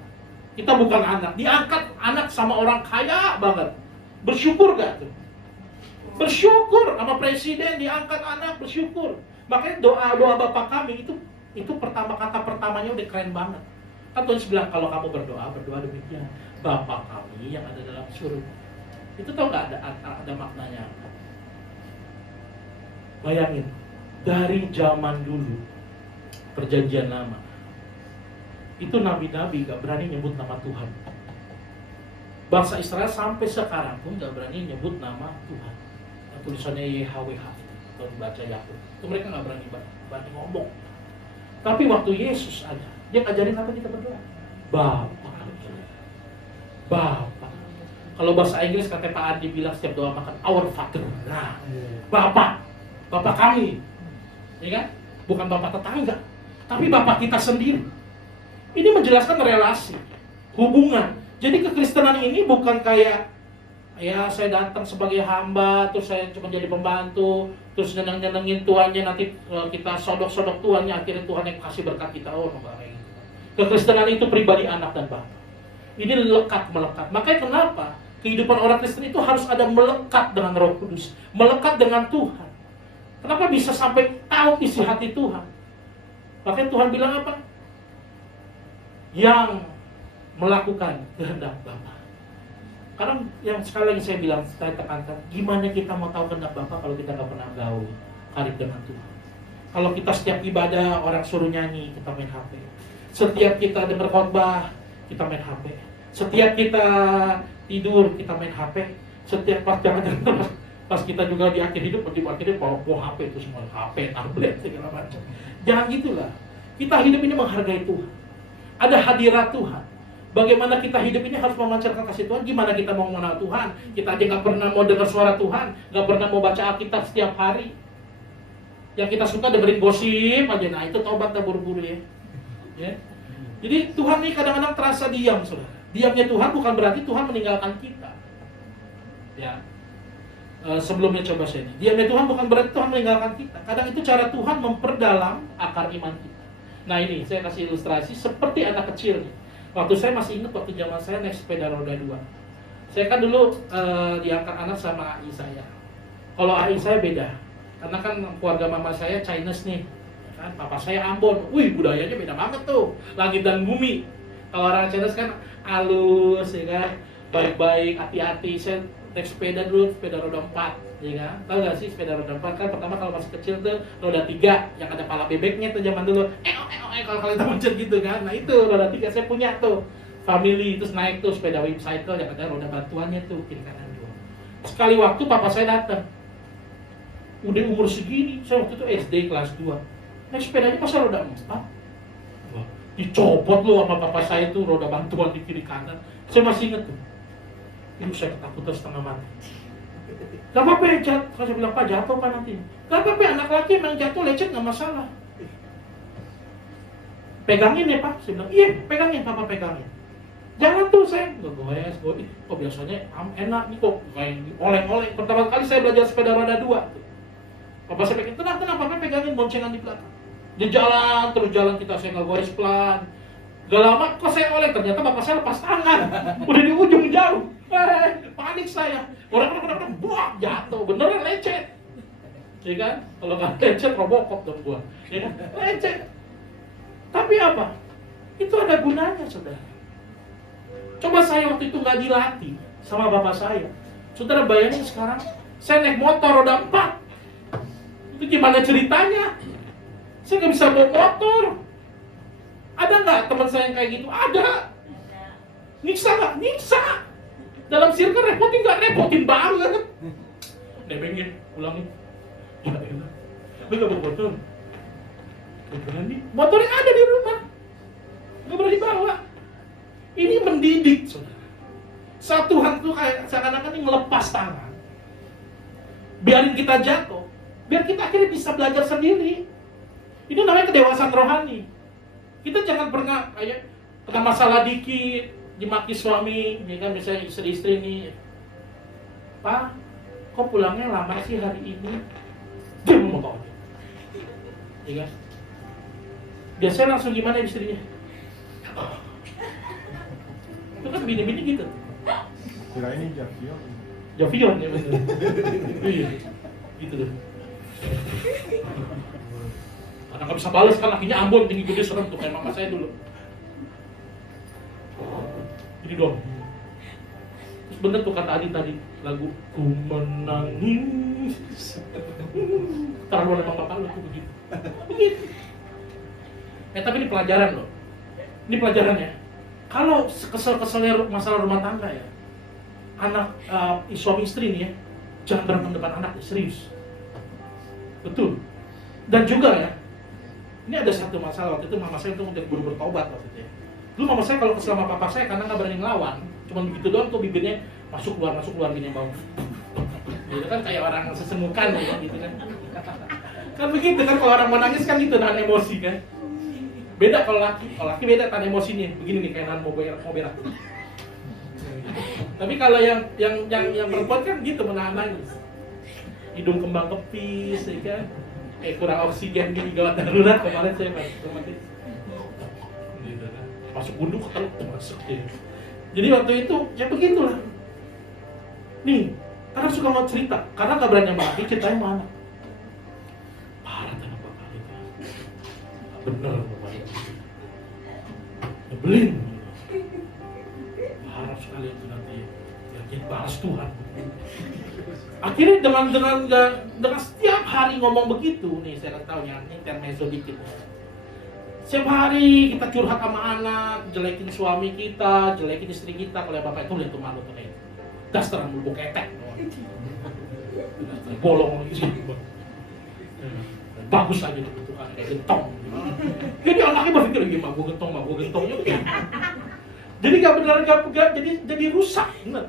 kita bukan anak, diangkat anak sama orang kaya banget. Bersyukur gak tuh? Bersyukur sama presiden diangkat anak, bersyukur. Makanya doa Bapak kami itu kata pertamanya udah keren banget. Kan Tuhan bilang kalau kamu berdoa demikian, Bapa kami yang ada dalam surga. Itu tau gak ada maknanya? Bayangin, dari zaman dulu Perjanjian Lama itu nabi-nabi gak berani nyebut nama Tuhan. Bangsa Israel sampai sekarang pun gak berani nyebut nama Tuhan. Yang tulisannya YHWH atau dibaca Yahweh. Itu mereka gak berani ngomong. Tapi waktu Yesus ada, dia ngajarin apa kita berdoa? Bapa. Kalau bahasa Inggris kata Pak Adi bilang setiap doa makan Our Father. Nah, Bapak kami, ya kan? Bukan Bapak tetangga, tapi Bapak kita sendiri. Ini menjelaskan relasi, hubungan. Jadi kekristenan ini bukan kayak Ya saya datang sebagai hamba, terus saya cuma jadi pembantu, terus nyeneng-nyenengin tuannya, nanti kita sodok-sodok tuannya, akhirnya Tuhan yang kasih berkat kita. Oh, enggak kayak gitu. Kekristenan itu pribadi anak dan bapa. Ini melekat. Makanya kenapa kehidupan orang Kristen itu harus ada melekat dengan Roh Kudus, melekat dengan Tuhan. Kenapa bisa sampai tahu isi hati Tuhan? Makanya Tuhan bilang apa? Yang melakukan kehendak Bapa. Karena yang sekali lagi saya bilang, saya tekankan, gimana kita mau tahu kehendak Bapa kalau kita nggak pernah gaul karib dengan Tuhan? Kalau kita setiap ibadah orang suruh nyanyi, kita main HP. Setiap kita dengar khotbah, kita main HP. Setiap kita tidur, kita main HP. Setiap pas jangan-jangan pas kita juga di akhir hidup, di akhirnya bawa HP itu semua, HP, tablet, segala macam. Jangan gitulah. Kita hidup ini menghargai Tuhan. Ada hadirat Tuhan. Bagaimana kita hidup ini harus memancarkan kasih Tuhan. Gimana kita mau mengenal Tuhan? Kita aja gak pernah mau dengar suara Tuhan, gak pernah mau baca Alkitab setiap hari. Yang kita suka dengerin gosip aja. Nah itu tobat dah buru-buru ya. Jadi Tuhan ini kadang-kadang terasa diam, saudara. Diamnya Tuhan bukan berarti Tuhan meninggalkan kita. Ya. Sebelumnya coba saya ini. Diamnya Tuhan bukan berarti Tuhan meninggalkan kita. Kadang itu cara Tuhan memperdalam akar iman kita. Nah ini saya kasih ilustrasi seperti anak kecil nih. Waktu saya masih ingat waktu zaman saya naik sepeda roda 2. Saya kan dulu diangkat anak sama AI saya. Kalau AI saya beda, karena kan keluarga mama saya Chinese nih, kan papa saya Ambon. Wih budayanya beda banget tuh, langit dan bumi. Kalau orang Chinese kan halus, ya kan, baik-baik, hati-hati. Saya naik sepeda dulu, sepeda roda 4, ya kan. Tahu gak sih sepeda roda 4 kan pertama kalau masih kecil tuh roda 3 yang ada pala bebeknya tuh zaman dulu. Kalau kalian mencet gitu kan. Nah itu roda 3 saya punya tuh. Family, terus naik tuh sepeda wave cycle yang ada roda bantuannya tuh kiri kanan dua. Sekali waktu papa saya datang. Udah umur segini, saya waktu itu SD kelas 2. Naik sepedanya pas roda 4. Wah, dicopot loh sama papa saya tuh roda bantuan di kiri kanan. Saya masih inget tuh. Ibu saya ketakutan setengah mati. Gak apa-apa ya jatuh, kalau saya bilang Pak jatuh Pak nanti. Gak apa-apa ya, anak laki memang jatuh lecet gak masalah. Pegangin ya Pak, saya bilang iya pegangin Papa pegangin. Jangan tuh saya goes, kok biasanya enak nih kok kayak oleng-oleng. Pertama kali saya belajar sepeda roda 2. Papa saya pegang, tenang Papa pegangin boncengan di belakang. Dia jalan terus jalan kita, saya ngegoes pelan. Gak lama kok saya oleng, ternyata bapak saya lepas tangan. Udah di ujung jauh. Panik saya. Orang-orang buah jatuh, beneran lecet. Ya kan? Kalau nggak lecet Robocop dong gua. Ya kan? Lecet. Tapi apa? Itu ada gunanya, saudara. Coba saya waktu itu nggak dilatih sama bapak saya. Saudara bayangin sekarang, saya naik motor roda 4. Itu gimana ceritanya? Saya nggak bisa bawa motor. Ada nggak teman saya yang kayak gitu? Ada. Nyiksa nggak? Nyiksa. Dalam circle repotin nggak? Repotin banget. Nebengin, ulangin. Ya enak. Lu nggak bawa motor? Gak berani. Motornya ada di rumah. Nggak berani bawa. Ini mendidik, saudara. Saat Tuhan tuh kayak seakan-akan ini melepas tangan. Biarin kita jatuh. Biar kita akhirnya bisa belajar sendiri. Ini namanya kedewasaan rohani. Kita jangan pernah kayak kena masalah dikit, dimaki suami, ya kan misalnya istri-istri nih. Pak, kok pulangnya lama sih hari ini? Dia mau kau aja. Ya kan? Biasanya langsung gimana istrinya? Itu kan bini-bini gitu. Kira ini Javion. Javion ya betul. Iya, gitu loh. Karena nggak bisa balas kan lakinya Ambon tinggi gede serem tuh kayak mama saya dulu. Ini dong. Terus bener tuh kata Adi tadi lagu ku menangis. Terlalu emang bapak lu tuh begitu. Tapi ini pelajaran loh. Ini pelajaran ya. Kalau kesel-keselnya masalah rumah tangga ya, anak suami istri nih ya, jangan berantem depan anak ya, serius. Betul. Dan juga ya, ini ada satu masalah waktu itu mama saya tuh udah buru bertobat waktu itu ya. Dulu mama saya kalau kesel sama papa saya karena nggak berani ngelawan, cuma begitu doang tuh bibirnya masuk keluar gini bau. Gitu kan kayak orang sesemukan ya gitu kan. Kan begitu kan kalau orang mau nangis kan gitu nahan emosi kan. Beda kalau laki beda tahan emosinya. Begini nih kayak nahan mau berak. Tapi kalau yang perempuan kan gitu menahan nangis. Hidung kembang kepis, ya kan? Kurang oksigen di gawat darurat kemarin saya mati. Gitu kan. Masuk gunduk kalau masuk ya. Jadi waktu itu ya begitulah. Nih, karena suka mau cerita, karena nggak berani sama laki, ceritanya mana? Parah kan bapak itu. Bener bapak itu. Nyebelin. Harap sekali itu nanti ya jadi balas Tuhan. Akhirnya dengan setiap hari ngomong begitu nih, saya tahu ya, ini intermezzo dikit. Setiap hari kita curhat sama anak, jelekin suami kita, jelekin istri kita, kalau bapak itu lihat tuh malu tuh kayak dasteran bulu ketek, bolong gitu. Bagus aja gitu kan, kayak gentong. Jadi anaknya berpikir gimana, gue gentong, Jadi nggak benar, jadi rusak, bener.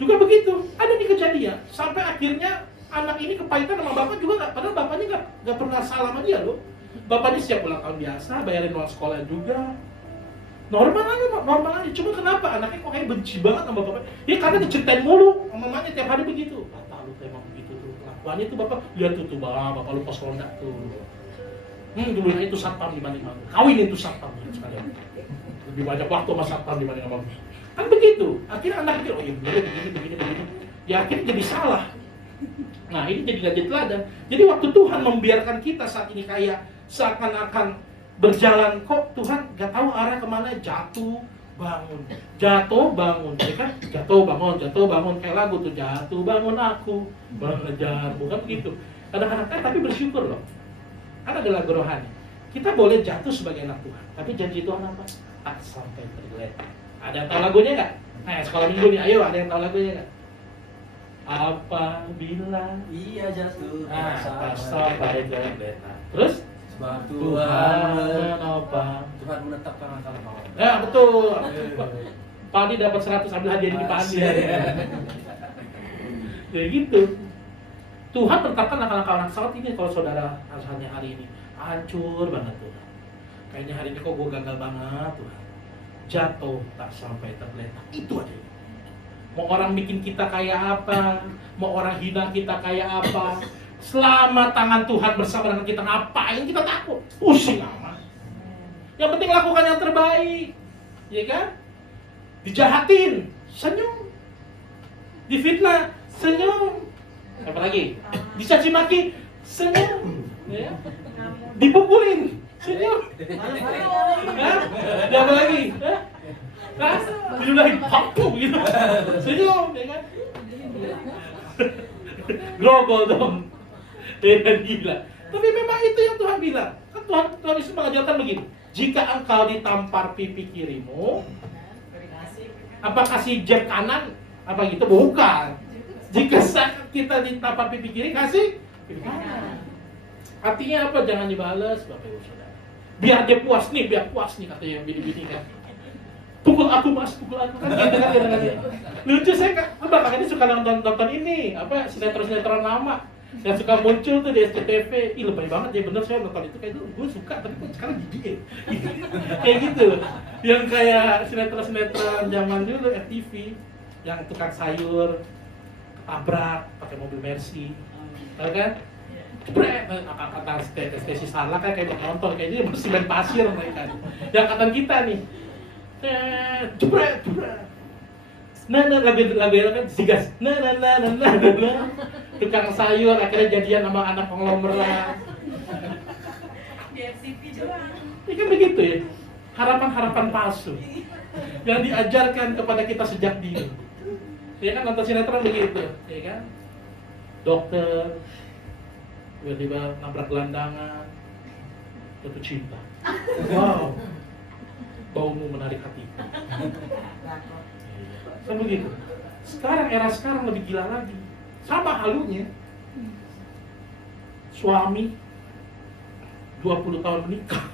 Juga begitu, ada di kejadian sampai akhirnya anak ini kepahitan sama bapak juga nggak, padahal bapaknya nggak pernah salah sama dia loh. Bapaknya siap ulang tahun biasa, bayarin uang sekolah juga, normal aja. Cuma kenapa anaknya kok kayak benci banget sama bapak? Ya karena diceritain mulu sama mamanya tiap hari begitu. Bapak lu emang begitu tuh, kelakuannya tuh bapak lihat tuh bapak lu pos ronda tuh. Dulunya itu satpam dibanding malu, kawin itu satpam sekalian. Lebih banyak waktu sama satpam dibanding sama malu. Kan begitu, akhirnya anak pikir, oh iya begini. Ya akhirnya jadi salah. Nah ini jadi nggak jadi teladan. Jadi waktu Tuhan membiarkan kita saat ini kayak seakan-akan berjalan, kok Tuhan nggak tahu arah kemana, jatuh bangun, ya kan? Jatuh bangun, kayak lagu tuh, jatuh bangun aku mengejar, bukan begitu. Kadang-kadang tapi bersyukur loh. Kan ada lagu rohani. Kita boleh jatuh sebagai anak Tuhan, tapi janji Tuhan apa? Tak sampai tergeletak. Ada yang tahu lagunya nggak? Sekolah minggu nih, ayo ada yang tahu lagunya nggak? Apabila Iya jatuh tak sampai tergeletak. Terus? Sebab Tuhan menetapkan langkah-langkah. Ya betul. Padi dapat 100 ambil hadiah di Padi. Ya gitu. Tuhan menetapkan langkah-langkah anak saat ini. Kalau saudara rasanya hari ini hancur banget Tuhan. Kayaknya hari ini kok gue gagal banget Tuhan. Jatuh tak sampai tergeletak. Itu aja. Mau orang bikin kita kayak apa, mau orang hina kita kayak apa, selama tangan Tuhan bersama dengan kita, ngapain kita takut? Pusing amat. Yang penting lakukan yang terbaik, ya kan? Dijahatin, senyum. Difitnah, senyum. Apa lagi? Dicaci maki, senyum. Ya? Dipukulin, senyum. Ada apa lagi? Diludahin, papu gitu. Senyum, ya kan? Grogol dong. Gila. Tapi memang itu yang Tuhan bilang. Kan Tuhan Yesus mengajarkan begini. Jika engkau ditampar pipi kirimu, apa kasih jab kanan? Apa gitu? Bukan. Jika kita ditampar pipi kiri, kasih pipi kanan. Artinya apa? Jangan dibalas, Bapak Ibu Saudara. Biar dia puas nih, kata yang bini-bini kan. Pukul aku mas, pukul aku kan gitu kan kadang-kadang. Lucu saya belakangan ini suka nonton ini, apa sinetron lama yang suka muncul tuh di SCTV. Ih lebay banget ya, bener saya nonton itu kayak itu gue suka, tapi kok sekarang gigi kayak gitu. Yang kayak sinetron zaman dulu FTV, yang tukang sayur ketabrak pakai mobil Mercy, tahu kan? Jebret, kata Stacey salah kan kayak nonton kayak ini bersimen pasir mereka. Yang kata kita nih. Jebret. Lagu kan sigas. Tukang sayur akhirnya jadian sama anak konglomerat. Di FCP doang. Ini kan begitu ya. Harapan-harapan palsu yang diajarkan kepada kita sejak dini. Ya kan nonton sinetron begitu, ya kan? Dokter tiba-tiba nabrak gelandangan, jatuh cinta. Wow. Baumu menarik hati. Kan begitu. Era sekarang lebih gila lagi. Sama halunya. Suami 20 tahun menikah.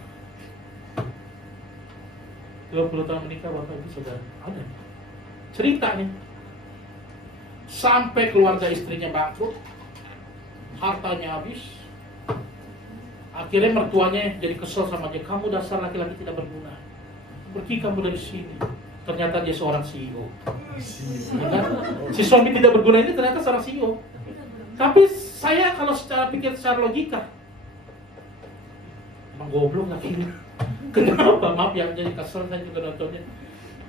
20 tahun menikah, Bapak Ibu Saudara. Ada ceritanya. Sampai keluarga istrinya bangkrut, hartanya habis. Akhirnya mertuanya jadi kesel sama dia. Kamu dasar laki-laki tidak berguna. Pergi kamu dari sini. Ternyata dia seorang CEO. Ya kan? Si suami tidak berguna ini ternyata seorang CEO. Tapi saya kalau secara pikir secara logika, emang goblok laki ini. Kenapa? Maaf ya, jadi kesel saya juga nontonnya.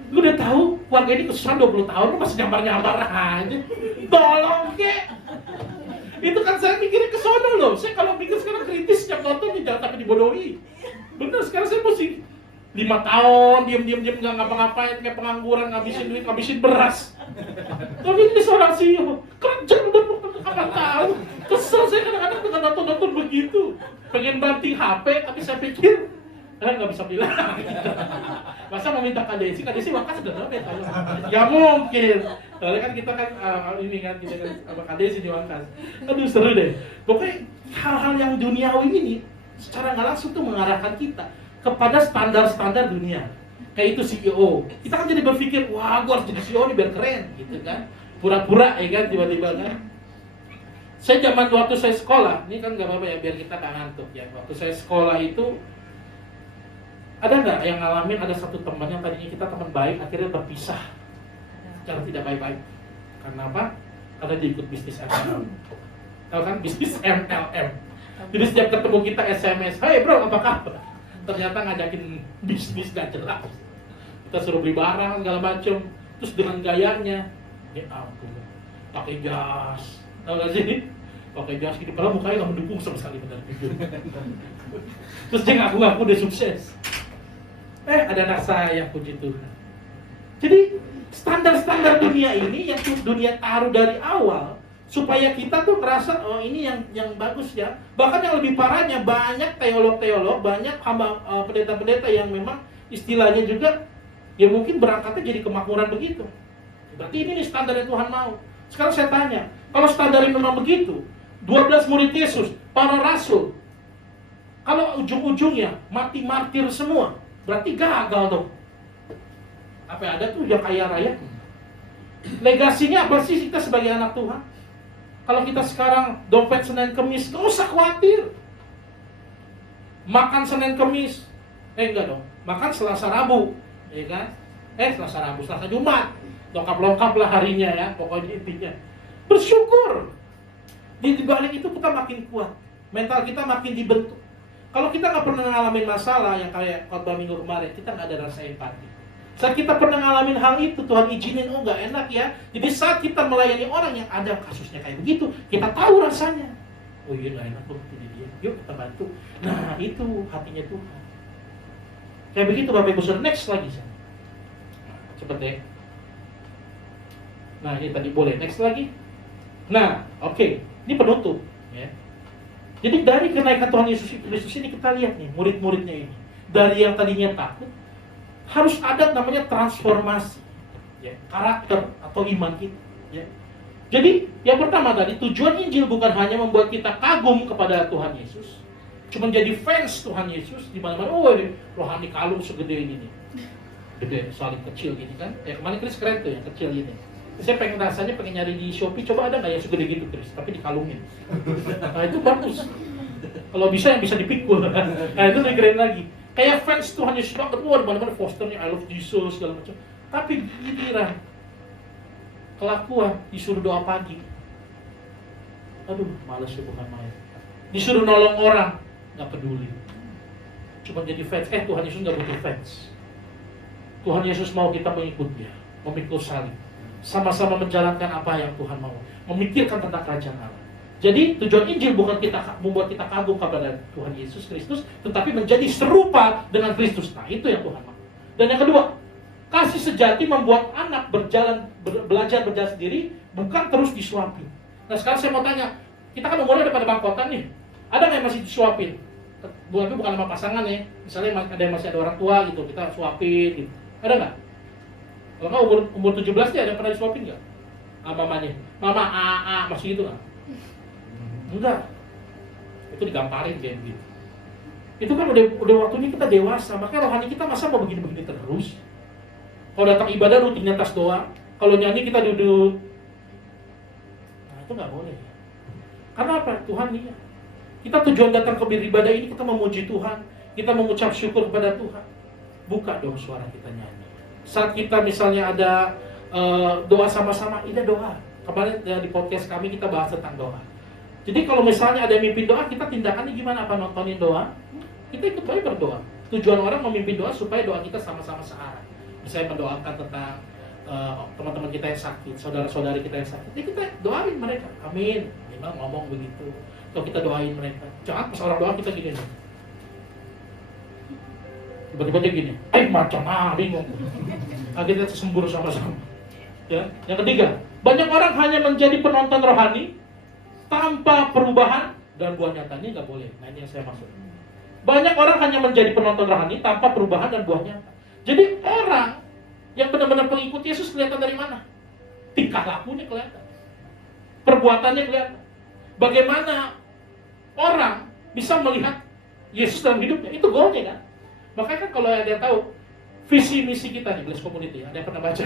Lu udah tahu keluarga ini kesusahan 20 tahun, lu masih nyambar-nyambar aja. Tolong kek. Itu kan saya mikirnya ke sono loh. Saya kalau pikir sekarang kritis setiap nonton nih, jangan sampai dibodohi. Bener, sekarang saya mesti 5 tahun diem nggak ngapa-ngapain, kayak pengangguran, ngabisin duit, ngabisin beras. Tapi ini seorang CEO kerja udah kapan tahu. Kesel saya kadang-kadang dengan nonton begitu. Pengen banting HP, tapi saya pikir nggak bisa bilang. Masa mau minta KDC wakas sudah dapat ya mungkin. Soalnya kan kita kan ini kan kita kan sama KDC di wakas. Aduh seru deh. Pokoknya hal-hal yang duniawi ini secara nggak langsung tuh mengarahkan kita kepada standar-standar dunia. Kayak itu CEO. Kita kan jadi berpikir, wah gua harus jadi CEO nih biar keren gitu kan. Pura-pura ya kan tiba-tiba kan. Saya waktu saya sekolah, ini kan nggak apa-apa ya biar kita nggak ngantuk ya. Waktu saya sekolah itu ada nggak yang ngalamin ada satu teman yang tadinya kita teman baik akhirnya berpisah secara tidak baik-baik. Karena apa? Karena dia ikut bisnis MLM. Tahu kan bisnis MLM. Jadi setiap ketemu kita SMS, "Hey bro, apa kabar?" Ternyata ngajakin bisnis gak jelas. Kita suruh beli barang segala macem, terus dengan gayanya, ya ampun, pakai jas, tahu gak sih? Pakai jas gitu, padahal mukanya nggak mendukung sama sekali benar. Terus dia ngaku-ngaku udah sukses. Ada anak saya, puji Tuhan. Jadi standar-standar dunia ini yang dunia taruh dari awal supaya kita tuh merasa oh ini yang bagus ya. Bahkan yang lebih parahnya banyak teolog-teolog, banyak pendeta-pendeta yang memang istilahnya juga ya mungkin berangkatnya jadi kemakmuran begitu. Berarti ini nih standar yang Tuhan mau. Sekarang saya tanya, kalau standarnya memang begitu, 12 murid Yesus, para rasul, kalau ujung-ujungnya mati martir semua, berarti gagal dong. Apa yang ada tuh ya kaya raya. Legasinya apa sih kita sebagai anak Tuhan? Kalau kita sekarang dompet Senin Kemis, gak usah khawatir. Makan Senin Kemis, enggak dong. Makan Selasa Rabu, ya kan? Selasa Rabu, Selasa Jumat, lengkap-lengkap lah harinya ya. Pokoknya intinya bersyukur. Di balik itu kita makin kuat, mental kita makin dibentuk. Kalau kita nggak pernah ngalamin masalah yang kayak khotbah minggu kemarin, kita nggak ada rasa empati. Saat kita pernah ngalamin hal itu, Tuhan izinin, oh nggak enak ya. Jadi saat kita melayani orang yang ada kasusnya kayak begitu, kita tahu rasanya. Oh iya nggak enak loh, ini dia. Yuk kita bantu. Nah itu hatinya Tuhan. Kayak begitu Bapak Ibu Saudara. Next lagi saya. Cepet deh. Nah ini tadi boleh. Next lagi. Nah oke. Ini penutup. Ya. Jadi dari kenaikan Tuhan Yesus Kristus ini kita lihat nih murid-muridnya ini. Dari yang tadinya takut, harus ada namanya transformasi ya, karakter atau iman kita ya. Jadi yang pertama tadi tujuan Injil bukan hanya membuat kita kagum kepada Tuhan Yesus, cuma jadi fans Tuhan Yesus di mana-mana. Oh ini rohani kalung segede ini nih, gede salib kecil gini kan. Kemarin Chris keren tuh yang kecil ini. Saya pengen rasanya pengen nyari di Shopee, coba ada nggak yang segede gitu Chris, tapi dikalungin. Nah itu bagus. Kalau bisa yang bisa dipikul. Nah itu lebih keren lagi. Kayak fans Tuhan Yesus banget, wah mana-mana posternya I love Jesus segala macam. Tapi giliran kelakuan disuruh doa pagi, aduh males ya bukan main. Disuruh nolong orang, nggak peduli. Cuma jadi fans. Tuhan Yesus nggak butuh fans. Tuhan Yesus mau kita mengikut Dia, memikul salib, sama-sama menjalankan apa yang Tuhan mau, memikirkan tentang kerajaan Allah. Jadi tujuan Injil bukan membuat kita kagum kepada Tuhan Yesus Kristus, tetapi menjadi serupa dengan Kristus. Nah itu yang Tuhan mau. Dan yang kedua, kasih sejati membuat anak belajar berjalan sendiri, bukan terus disuapin. Nah sekarang saya mau tanya, kita kan umurnya udah pada bangkotan nih, ada nggak yang masih disuapin? Bukan sama pasangan ya, misalnya ada yang masih ada orang tua gitu, kita suapin gitu. Ada nggak? Kalau nggak umur 17 nih ada yang pernah disuapin nggak? Mamanya, mama masih gitu nggak? Enggak, itu digamparin kayak gitu. Itu kan udah waktunya kita dewasa, makanya rohani kita masa mau begini-begini terus. Kalau datang ibadah rutinnya tas doang, kalau nyanyi kita duduk. Nah itu nggak boleh. Karena apa? Tuhan lihat. Kita tujuan datang ke beribadah ini kita memuji Tuhan, kita mengucap syukur kepada Tuhan. Buka dong suara kita nyanyi. Saat kita misalnya ada doa sama-sama, ini doa. Kemarin di podcast kami kita bahas tentang doa. Jadi kalau misalnya ada yang mimpin doa, kita tindakannya gimana? Apa nontonin doa? Kita ikut aja berdoa. Tujuan orang memimpin doa supaya doa kita sama-sama searah. Misalnya mendoakan tentang teman-teman kita yang sakit, saudara-saudari kita yang sakit, ya kita doain mereka. Amin. Memang ngomong begitu. Kalau kita doain mereka, jangan pas orang doa kita gini nih. Tiba-tiba dia gini, macam bingung. Akhirnya sembur sama-sama. Ya. Yang ketiga, banyak orang hanya menjadi penonton rohani tanpa perubahan dan buah nyatanya nggak boleh. Nah ini yang saya maksud. Banyak orang hanya menjadi penonton rohani tanpa perubahan dan buah nyata. Jadi orang yang benar-benar pengikut Yesus kelihatan dari mana? Tingkah lakunya kelihatan, perbuatannya kelihatan. Bagaimana orang bisa melihat Yesus dalam hidupnya? Itu goalnya kan? Makanya kan kalau ada yang tahu visi misi kita di Bless Community, ada yang pernah baca?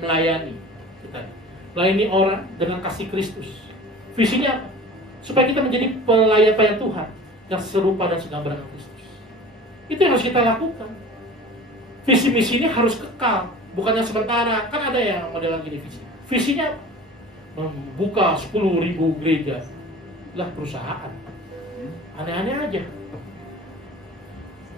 Melayani kita, melayani orang dengan kasih Kristus. Visinya apa? Supaya kita menjadi pelayan Tuhan yang serupa dan segambar dengan Kristus. Itu yang harus kita lakukan. Visi misi ini harus kekal, bukan yang sementara. Kan ada yang modelan gini visi. Visinya membuka 10.000 gereja, lah perusahaan. Aneh-aneh aja.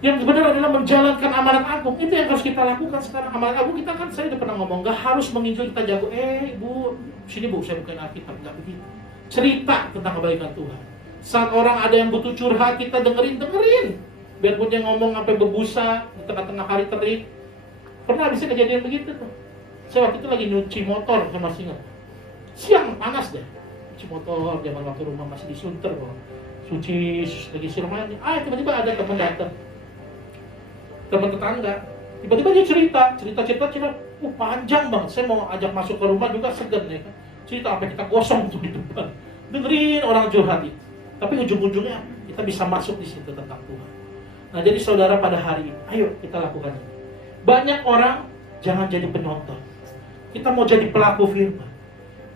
Yang benar adalah menjalankan amanat agung. Itu yang harus kita lakukan sekarang. Amanat agung kita kan, saya udah pernah ngomong, gak harus menginjil kita jago. Bu, sini bu, saya bukain Alkitab. Gak begitu. Cerita tentang kebaikan Tuhan. Saat orang ada yang butuh curhat, kita dengerin. Biarpun dia ngomong sampai berbusa di tengah-tengah hari terik. Pernah bisa kejadian begitu tuh. Saya waktu itu lagi nyuci motor, saya masih ingat. Siang panas deh. Nyuci motor, zaman waktu rumah masih di Sunter kok. Suci lagi siram air. Tiba-tiba ada teman datang. Teman tetangga. Tiba-tiba dia cerita. Panjang banget. Saya mau ajak masuk ke rumah juga segan ya kan. Cerita sampai kita gosong tuh di depan. Dengerin orang curhat itu. Tapi ujung-ujungnya kita bisa masuk di situ tentang Tuhan. Nah jadi saudara pada hari ini, ayo kita lakukan ini. Banyak orang jangan jadi penonton. Kita mau jadi pelaku firman.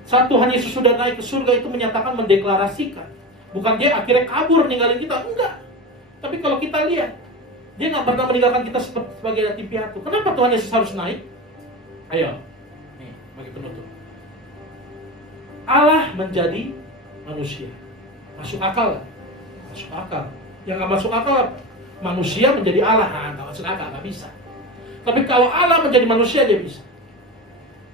Saat Tuhan Yesus sudah naik ke surga itu menyatakan, mendeklarasikan. Bukan dia akhirnya kabur ninggalin kita, enggak. Tapi kalau kita lihat, dia nggak pernah meninggalkan kita sebagai yatim piatu. Kenapa Tuhan Yesus harus naik? Ayo, nih bagi penutup. Allah menjadi manusia. Masuk akal gak? Masuk akal. Yang nggak masuk akal, manusia menjadi Allah. Nggak masuk akal, nggak bisa. Tapi kalau Allah menjadi manusia, dia bisa.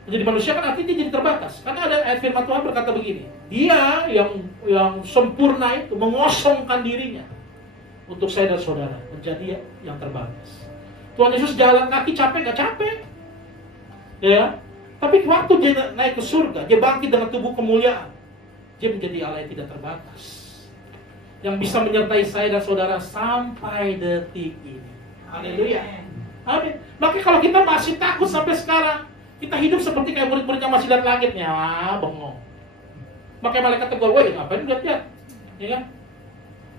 Menjadi manusia kan artinya dia jadi terbatas. Karena ada ayat firman Tuhan berkata begini, dia yang sempurna itu mengosongkan dirinya untuk saya dan saudara menjadi yang terbatas. Tuhan Yesus jalan kaki capek gak capek, ya. Tapi waktu dia naik ke surga, dia bangkit dengan tubuh kemuliaan. Dia menjadi Allah yang tidak terbatas, yang bisa menyertai saya dan saudara sampai detik ini. Haleluya. Amin. Makanya kalau kita masih takut sampai sekarang, kita hidup seperti kayak murid-murid yang masih lihat langitnya, bengong. Makanya malaikat tegur, woi ngapain lihat-lihat, ya kan?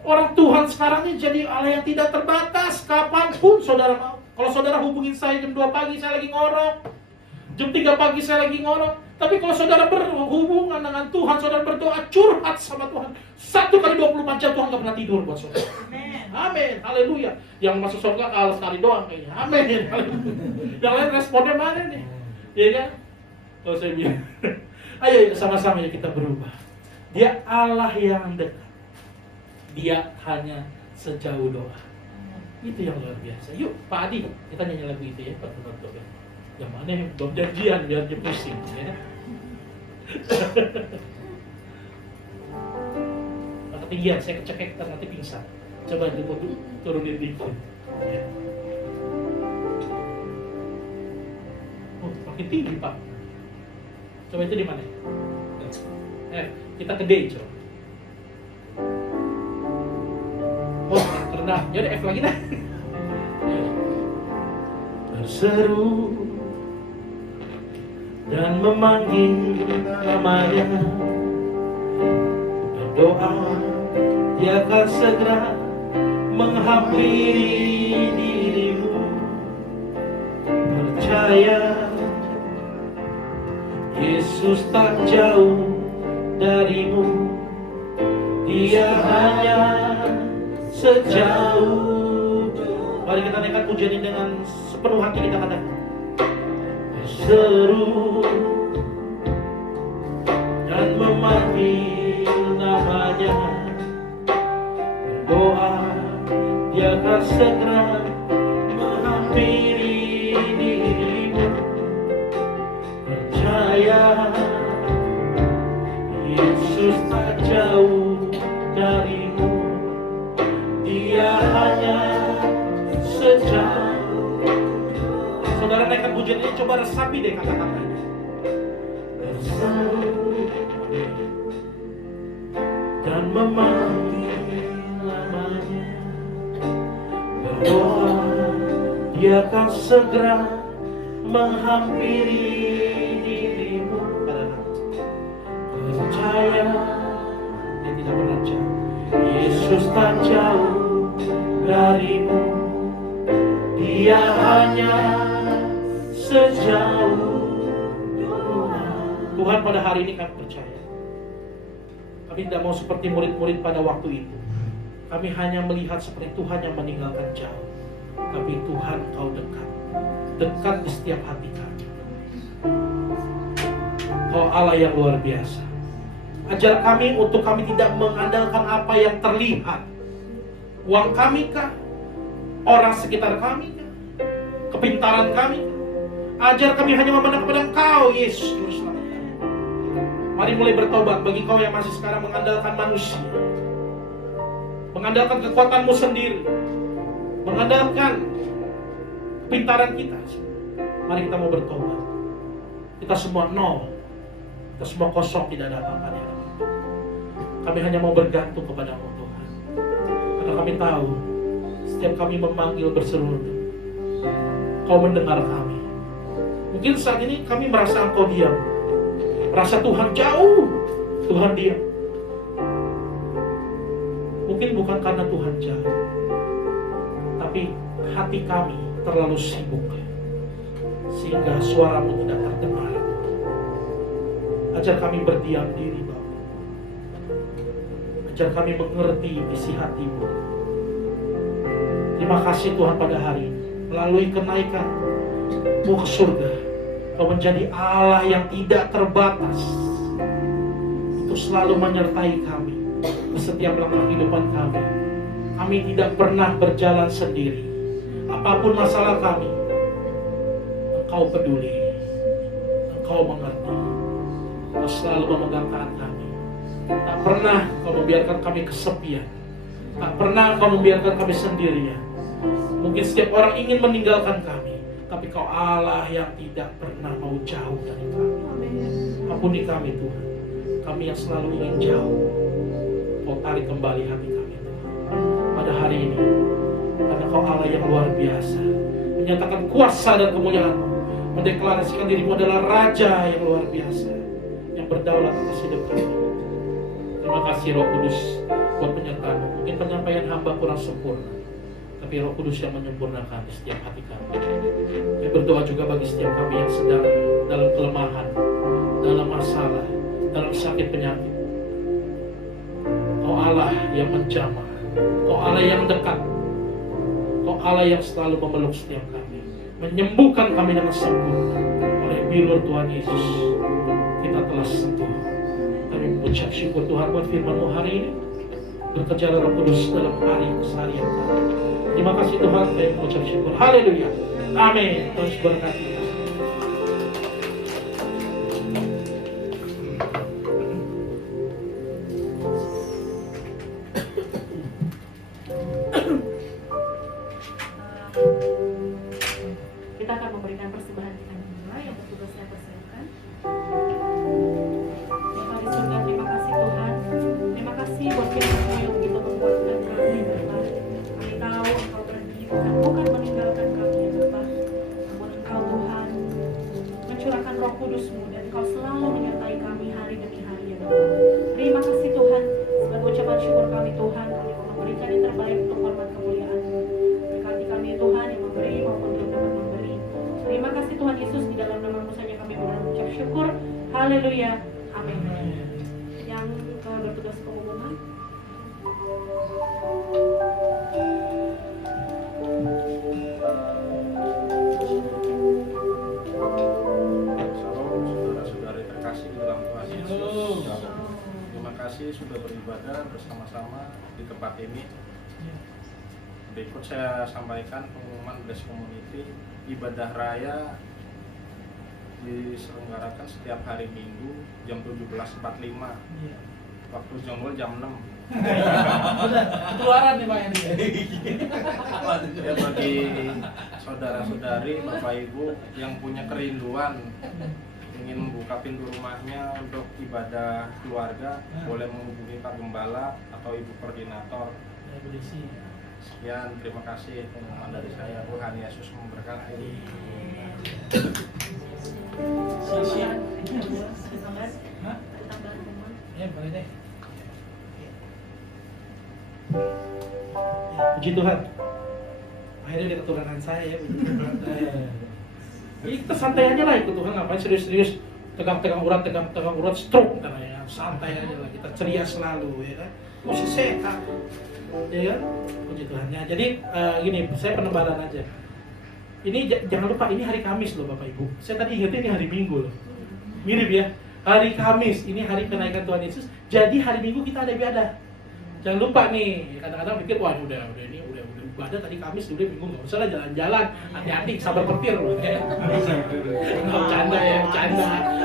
Orang Tuhan sekarang ini jadi Allah yang tidak terbatas, kapanpun saudara mau. Kalau saudara hubungin saya jam 2 pagi, saya lagi ngorok. Jam 3 pagi saya lagi ngorok. Tapi kalau saudara berhubungan dengan Tuhan, saudara berdoa, curhat sama Tuhan, 1 kali 24 jam Tuhan gak pernah tidur buat saudara. Amin, haleluya. Yang masuk surga kalau sekali doang kayaknya. Amin, haleluya. Yang lain responnya mana nih? Iya kan? Kalau saya bilang, ayo sama-sama ya kita berubah. Dia Allah yang dekat. Dia hanya sejauh doa. Itu yang luar biasa. Yuk, Pak Adi, kita nyanyi lagu itu ya, Pak penutup ya. Yang mana yang belum janjian biar dia pusing ya. Ketinggian, saya kecekek nanti pingsan. Coba turunin dikit. Ya. Oh, makin tinggi Pak. Coba itu di mana? Kita ke D coba. Oh, rendah. Yaudah F lagi dah. Berseru dan memanggil namanya, berdoa dia akan segera menghampiri dirimu. Percaya Yesus tak jauh darimu, dia hanya sejauh. Mari kita naikkan pujian ini dengan sepenuh hati kita katakan. Seru dan memanggil namanya, berdoa Dia akan segera menghampiri dirimu. Percaya Yesus tak jauh darimu, Dia hanya sejauh. Saudara naikkan pujian ini, coba resapi deh kata-katanya. Bersatu dan memanggil namanya, berdoa Dia akan segera menghampiri dirimu. Percaya Dia tidak pernah jauh. Yesus tak jauh darimu, Dia hanya sejauh Tuhan. Pada hari ini kami percaya, kami tidak mau seperti murid-murid pada waktu itu. Kami hanya melihat seperti Tuhan yang meninggalkan jauh, tapi Tuhan Kau dekat, dekat di setiap hati kami. Kau Allah yang luar biasa. Ajar kami untuk kami tidak mengandalkan apa yang terlihat, uang kami kah, orang sekitar kami kah, kepintaran kami kah. Ajar kami hanya memandang kepada Engkau, Yesus Juru Selamat kami. Mari mulai bertobat bagi kau yang masih sekarang mengandalkan manusia, mengandalkan kekuatanmu sendiri, mengandalkan kepintaran kita. Mari kita mau bertobat. Kita semua nol, kita semua kosong, tidak ada apa-apa di dalam itu. Kami hanya mau bergantung kepada-Mu Tuhan, karena kami tahu setiap kami memanggil berseru, Kau mendengar kami. Mungkin saat ini kami merasa Engkau diam, merasa Tuhan jauh, Tuhan diam. Mungkin bukan karena Tuhan jauh, tapi hati kami terlalu sibuk sehingga suara-Mu tidak terdengar. Ajar kami berdiam diri, Bapa. Ajar kami mengerti isi hati-Mu. Terima kasih Tuhan pada hari ini, melalui kenaikan-Mu ke surga, Kau menjadi Allah yang tidak terbatas. Itu selalu menyertai kami di setiap langkah kehidupan kami. Kami tidak pernah berjalan sendiri. Apapun masalah kami, Engkau peduli, Engkau mengerti. Kau selalu memegang tangan kami. Tak pernah Kau membiarkan kami kesepian. Tak pernah Kau membiarkan kami sendirian. Mungkin setiap orang ingin meninggalkan kami, tapi Kau Allah yang tidak pernah mau jauh dari kami. Ampuni kami Tuhan, kami yang selalu ingin jauh. Kau tarik kembali hati kami Tuhan pada hari ini, karena Kau Allah yang luar biasa, menyatakan kuasa dan kemuliaan-Mu, mendeklarasikan diri-Mu adalah Raja yang luar biasa, yang berdaulat atas hidup kami. Terima kasih Roh Kudus buat penyertaan-Mu. Mungkin penyampaian hamba kurang sempurna, tapi Roh Kudus yang menyempurnakan di setiap hati kami. Saya berdoa juga bagi setiap kami yang sedang dalam kelemahan, dalam masalah, dalam sakit penyakit. Kau Allah yang menjamah, Kau Allah yang dekat, Kau Allah yang selalu memeluk setiap kami, menyembuhkan kami dengan sempurna. Oleh bilur Tuhan Yesus, kita telah sembuh. Kami mengucap syukur Tuhan buat firman-Mu hari ini. Bekerjalah Roh Kudus dalam hari keseharian kami. Terima kasih Tuhan, kami mengucap syukur. Haleluya. Amin. Tuhan berkati. Kita akan memberikan persembahan kita semua yang bertugas saya persilakan. Bapa di surga, terima kasih Tuhan. Terima kasih buat firman-Mu yang begitu menguatkan kami, Bapa. Kami tahu Engkau berhenti bukan meninggalkan kami, Bapa. Namun Engkau Tuhan mencurahkan Roh Kudus-Mu dan Engkau selalu menyertai kami hari demi hari, ya Bapa. Terima kasih Tuhan. Sebagai ucapan syukur kami Tuhan, kami mau memberikan yang terbaik untuk hormat kemuliaan-Mu. Berkati kami Tuhan yang memberi maupun yang dapat memberi. Terima kasih Tuhan Yesus, di dalam nama-Mu saja kami mengucap syukur. Haleluya. Amin. Yang bertugas pengumuman. sudah beribadah bersama-sama di tempat ini. Berikut saya sampaikan pengumuman Bless Community. Ibadah raya diselenggarakan setiap hari Minggu jam 17.45. Waktu Jonggol jam 6. Keluaran nih Pak ini. Ya, bagi saudara-saudari, Bapak Ibu yang punya kerinduan ingin membuka pintu rumahnya untuk ibadah keluarga, boleh menghubungi Pak Gembala atau Ibu Koordinator. Sekian, terima kasih pengumuman dari saya. Tuhan Yesus memberkati. Siap. Hah? Tambahan pengumuman. Ya, boleh deh. Ya, puji Tuhan. Akhirnya dia keturunan saya ya, puji Tuhan. Jadi kita santai aja lah ikut Tuhan, ngapain serius-serius tegang-tegang urat, stroke ya. Santai aja lah, kita ceria selalu ya kan. Mesti sehat. Ya kan? Puji Tuhan. Ya, jadi gini, saya penebalan aja. Ini jangan lupa ini hari Kamis loh Bapak Ibu. Saya tadi ingetnya ini hari Minggu loh. Mirip ya. Hari Kamis ini hari kenaikan Tuhan Yesus. Jadi hari Minggu kita ada ibadah. Jangan lupa nih, kadang-kadang pikir wah udah ibadah tadi Kamis, udah Minggu nggak usah lah jalan-jalan, hati-hati sabar petir loh ya.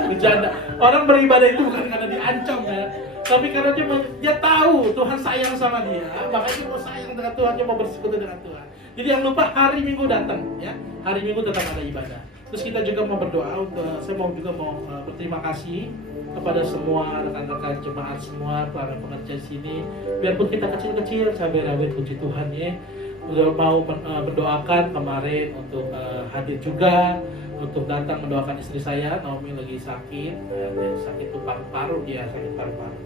Bercanda. Orang beribadah itu bukan karena diancam ya, tapi karena dia tahu Tuhan sayang sama dia, makanya dia mau sayang dengan Tuhan, dia mau bersekutu dengan Tuhan. Jadi jangan lupa hari Minggu datang ya, hari Minggu tetap ada ibadah. Terus kita juga mau berdoa saya mau berterima kasih kepada semua rekan-rekan jemaat semua, para pengerja di sini. Biarpun kita kecil-kecil, cabai-rawit puji Tuhan ya. Udah mau berdoakan kemarin untuk hadir juga, untuk datang mendoakan istri saya, Naomi lagi sakit, sakit tuh paru-paru, dia sakit paru-paru.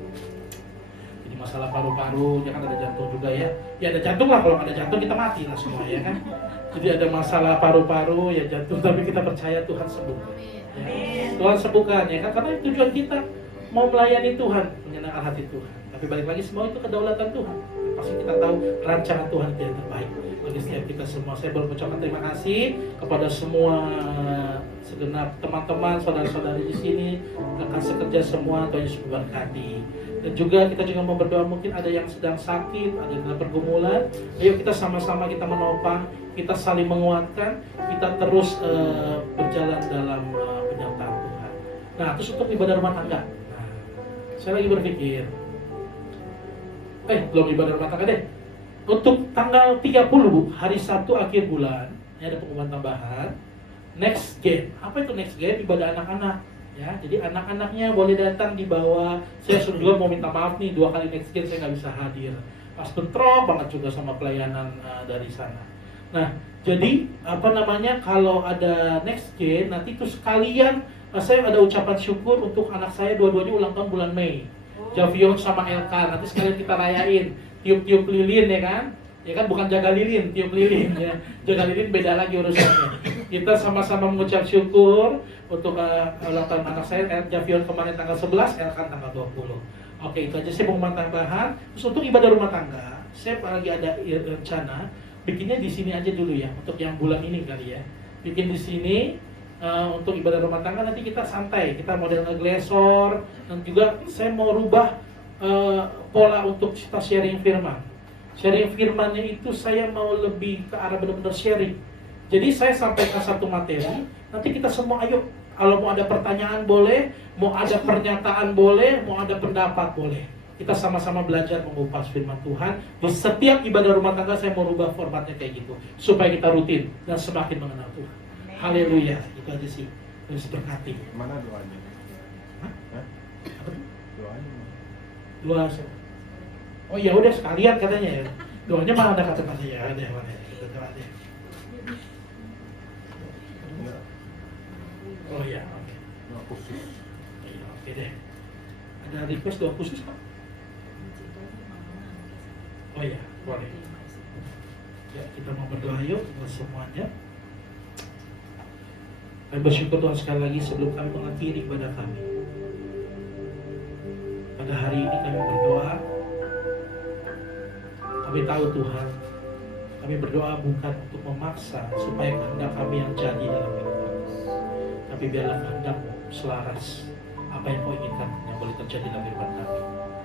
Jadi masalah paru-paru, dia kan ada jantung juga ya. Ya ada jantung lah, kalau nggak ada jantung kita mati lah semua ya kan. Jadi ada masalah paru-paru ya jantung, tapi kita percaya Tuhan sembuhkan. Ya. Tuhan sembuhkan ya kan, karena tujuan kita mau melayani Tuhan, menyenangkan hati Tuhan. Tapi balik lagi semua itu kedaulatan Tuhan. Pasti kita tahu rancangan Tuhan itu yang terbaik bagi setiap kita semua. Saya mengucapkan terima kasih kepada semua segenap teman-teman, saudara-saudari di sini, rekan sekerja semua, Tuhan Yesus memberkati. Dan juga kita juga mau berdoa, mungkin ada yang sedang sakit, ada yang dalam pergumulan. Ayo kita sama-sama kita menopang, kita saling menguatkan, kita terus berjalan dalam penyertaan Tuhan. Nah, terus untuk ibadah rumah tangga. Nah, saya lagi berpikir, belum ibadah rumah tangga deh. Untuk tanggal 30 hari Sabtu akhir bulan, ini ada pengumuman tambahan. Next Game. Apa itu Next Game? Ibadah anak-anak. Ya, jadi anak-anaknya boleh datang di bawah. Saya juga mau minta maaf nih, 2 kali Next Game saya nggak bisa hadir. Pas bentrok banget juga sama pelayanan dari sana. Nah, jadi kalau ada Next Game nanti itu sekalian saya ada ucapan syukur untuk anak saya, dua-duanya ulang tahun bulan Mei. Javion sama Elka, nanti sekalian kita rayain, tiup-tiup lilin ya kan bukan jaga lilin, tiup lilin ya. Jaga lilin beda lagi urusannya. Kita sama-sama mengucap syukur untuk ulang tahun anak saya, Javion kemarin tanggal 11, Elka tanggal 20. Oke, itu aja sih pengumuman tambahan. Terus untuk ibadah rumah tangga, saya lagi ada rencana bikinnya di sini aja dulu ya, untuk yang bulan ini kali ya. Bikin di sini. Untuk ibadah rumah tangga nanti kita santai, kita model ngeglesor, dan juga saya mau rubah pola untuk kita sharing firman. Sharing firmannya itu saya mau lebih ke arah benar-benar sharing. Jadi saya sampaikan satu materi, nanti kita semua ayo, kalau mau ada pertanyaan boleh, mau ada pernyataan boleh, mau ada pendapat boleh. Kita sama-sama belajar mengupas firman Tuhan. Di setiap ibadah rumah tangga saya mau rubah formatnya kayak gitu, supaya kita rutin dan semakin mengenal Tuhan. Haleluya, itu aja sih. Terus berkati. Mana doanya? Hah? Apa tuh? Doanya. Doa. Oh ya udah sekalian katanya ya. Doanya mana ada kata-kata ya, ada mana ya. Kita doa aja. Oh ya, oke. Doa khusus. Iya, oke deh. Ada request doa khusus Pak? Oh ya, boleh. Ya, kita mau berdoa yuk untuk semuanya. Kami bersyukur Tuhan sekali lagi sebelum kami mengakhiri ibadah kami. Pada hari ini kami berdoa. Kami tahu Tuhan, kami berdoa bukan untuk memaksa supaya kehendak kami yang jadi dalam hidup kami. Tapi biarlah kehendak-Mu selaras apa yang Kau inginkan yang boleh terjadi dalam hidup kami.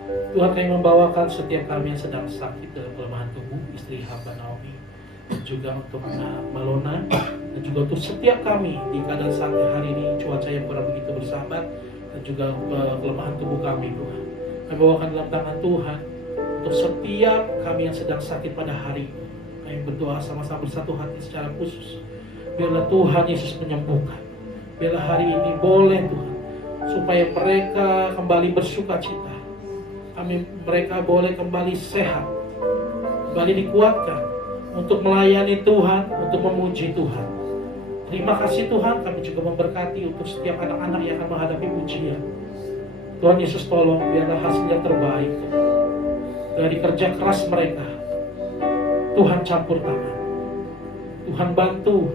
Tuhan, kami membawakan setiap kami yang sedang sakit dalam kelemahan tubuh, istri hamba Naomi, dan juga untuk Malona, dan juga untuk setiap kami di keadaan saat hari ini cuaca yang kurang begitu bersahabat, dan juga kelemahan tubuh kami, Tuhan. Kami bawakan dalam tangan Tuhan untuk setiap kami yang sedang sakit pada hari ini. Kami berdoa sama-sama bersatu hati secara khusus. Biarlah Tuhan Yesus menyembuhkan. Biarlah hari ini boleh Tuhan, supaya mereka kembali bersuka cita. Mereka boleh kembali sehat, kembali dikuatkan untuk melayani Tuhan, untuk memuji Tuhan. Terima kasih Tuhan, kami juga memberkati untuk setiap anak-anak yang akan menghadapi ujian. Tuhan Yesus tolong, biarlah hasil yang terbaik dari kerja keras mereka. Tuhan campur tangan. Tuhan bantu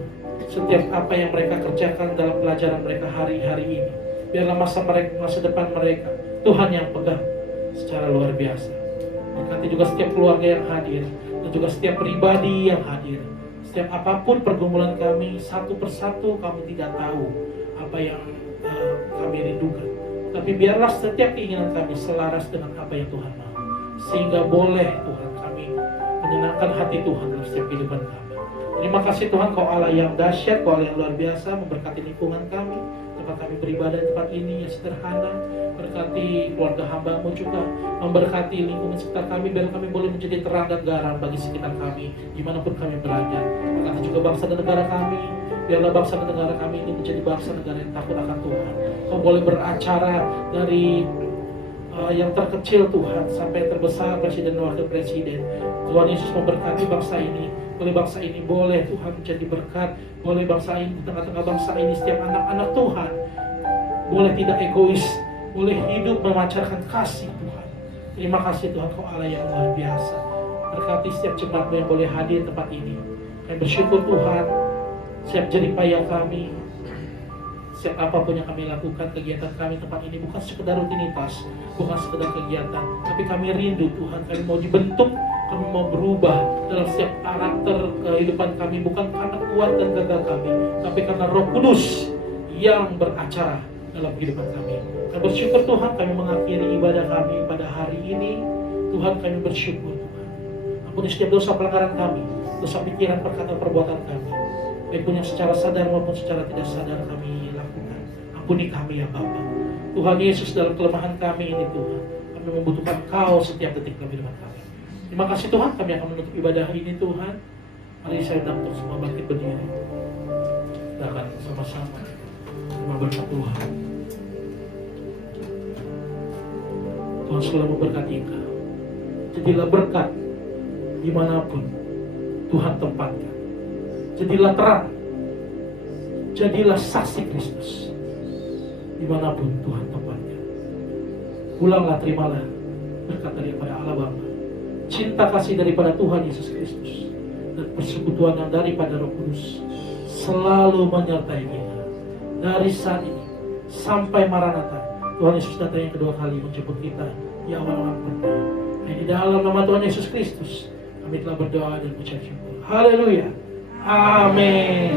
setiap apa yang mereka kerjakan dalam pelajaran mereka hari-hari ini. Biarlah masa depan mereka Tuhan yang pegang secara luar biasa. Berkati juga setiap keluarga yang hadir, dan juga setiap pribadi yang hadir. Setiap apapun pergumulan kami, satu persatu kami tidak tahu apa yang kami rindukan. Tapi biarlah setiap keinginan kami selaras dengan apa yang Tuhan mau. Sehingga boleh Tuhan kami menyenangkan hati Tuhan dalam setiap kehidupan kami. Terima kasih Tuhan, Kau Allah yang dahsyat, Kau Allah yang luar biasa, memberkati lingkungan kami, tempat kami beribadah di tempat ini yang sederhana. Berkati keluarga hamba-Mu juga, memberkati lingkungan sekitar kami, biar kami boleh menjadi terang dan garam bagi sekitar kami, dimanapun kami berada. Berkati juga bangsa dan negara kami, biarlah bangsa dan negara kami ini menjadi bangsa negara yang takut akan Tuhan. Kau boleh beracara dari yang terkecil Tuhan sampai yang terbesar, presiden dan wakil presiden. Tuhan Yesus memberkati bangsa ini. Boleh bangsa ini boleh Tuhan menjadi berkat. Boleh bangsa ini, di tengah-tengah bangsa ini, setiap anak-anak Tuhan boleh tidak egois, boleh hidup memancarkan kasih Tuhan. Terima kasih Tuhan, Kau Allah yang luar biasa. Berkati setiap jemaat-Mu yang boleh hadir di tempat ini. Kami bersyukur Tuhan, setiap jeripaya kami, setiap apapun yang kami lakukan, kegiatan kami tempat ini bukan sekedar rutinitas, bukan sekedar kegiatan, tapi kami rindu Tuhan, kami mau dibentuk, kami mau berubah dalam setiap karakter kehidupan kami, bukan karena kuat dan gagah kami, tapi karena Roh Kudus yang beracara dalam kehidupan kami. Kami bersyukur Tuhan, kami mengakhiri ibadah kami pada hari ini. Tuhan, kami bersyukur Tuhan, ampuni setiap dosa pelanggaran kami, dosa pikiran, perkataan, perbuatan kami, baik yang secara sadar maupun secara tidak sadar kami lakukan. Ampuni kami ya Bapa. Tuhan Yesus, dalam kelemahan kami ini Tuhan, kami membutuhkan Kau setiap detik kehidupan kami. Terima kasih Tuhan, kami akan menutup ibadah ini Tuhan. Mari saya undang untuk semua bangkit berdiri. Kita akan sama-sama berkat Tuhan. Tuhan selalu memberkati Engkau. Jadilah berkat dimanapun Tuhan tempatkan. Jadilah terang. Jadilah saksi Kristus dimanapun Tuhan tempatkan. Pulanglah, terimalah berkat daripada Allah Bapa, cinta kasih daripada Tuhan Yesus Kristus, dan persekutuan yang daripada Roh Kudus selalu menyertai kita dari saat ini sampai Maranatha. Tuhan Yesus datang yang kedua kali menjemput kita di awal-awal pertama. Di dalam nama Tuhan Yesus Kristus kami telah berdoa dan mengucap syukur. Haleluya. Amin.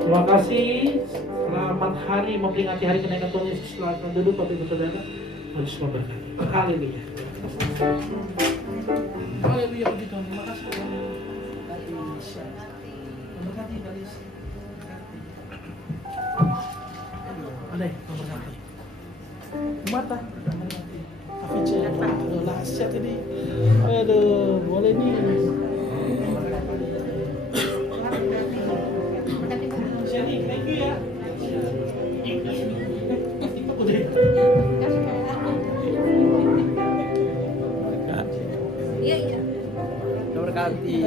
Terima kasih. Selamat hari memperingati hari kenaikan Tuhan Yesus. Silakan duduk Bapak Ibu Saudara. Tuhan Yesus memberkati. Haleluya. Haleluya, puji Tuhan. Terima kasih. Memberkati Balis. Ada memberkati. Mata. Afice. Aduh, lahsyat ini. Aduh, boleh nih. Sini, thank you ya. Iya. Berkati.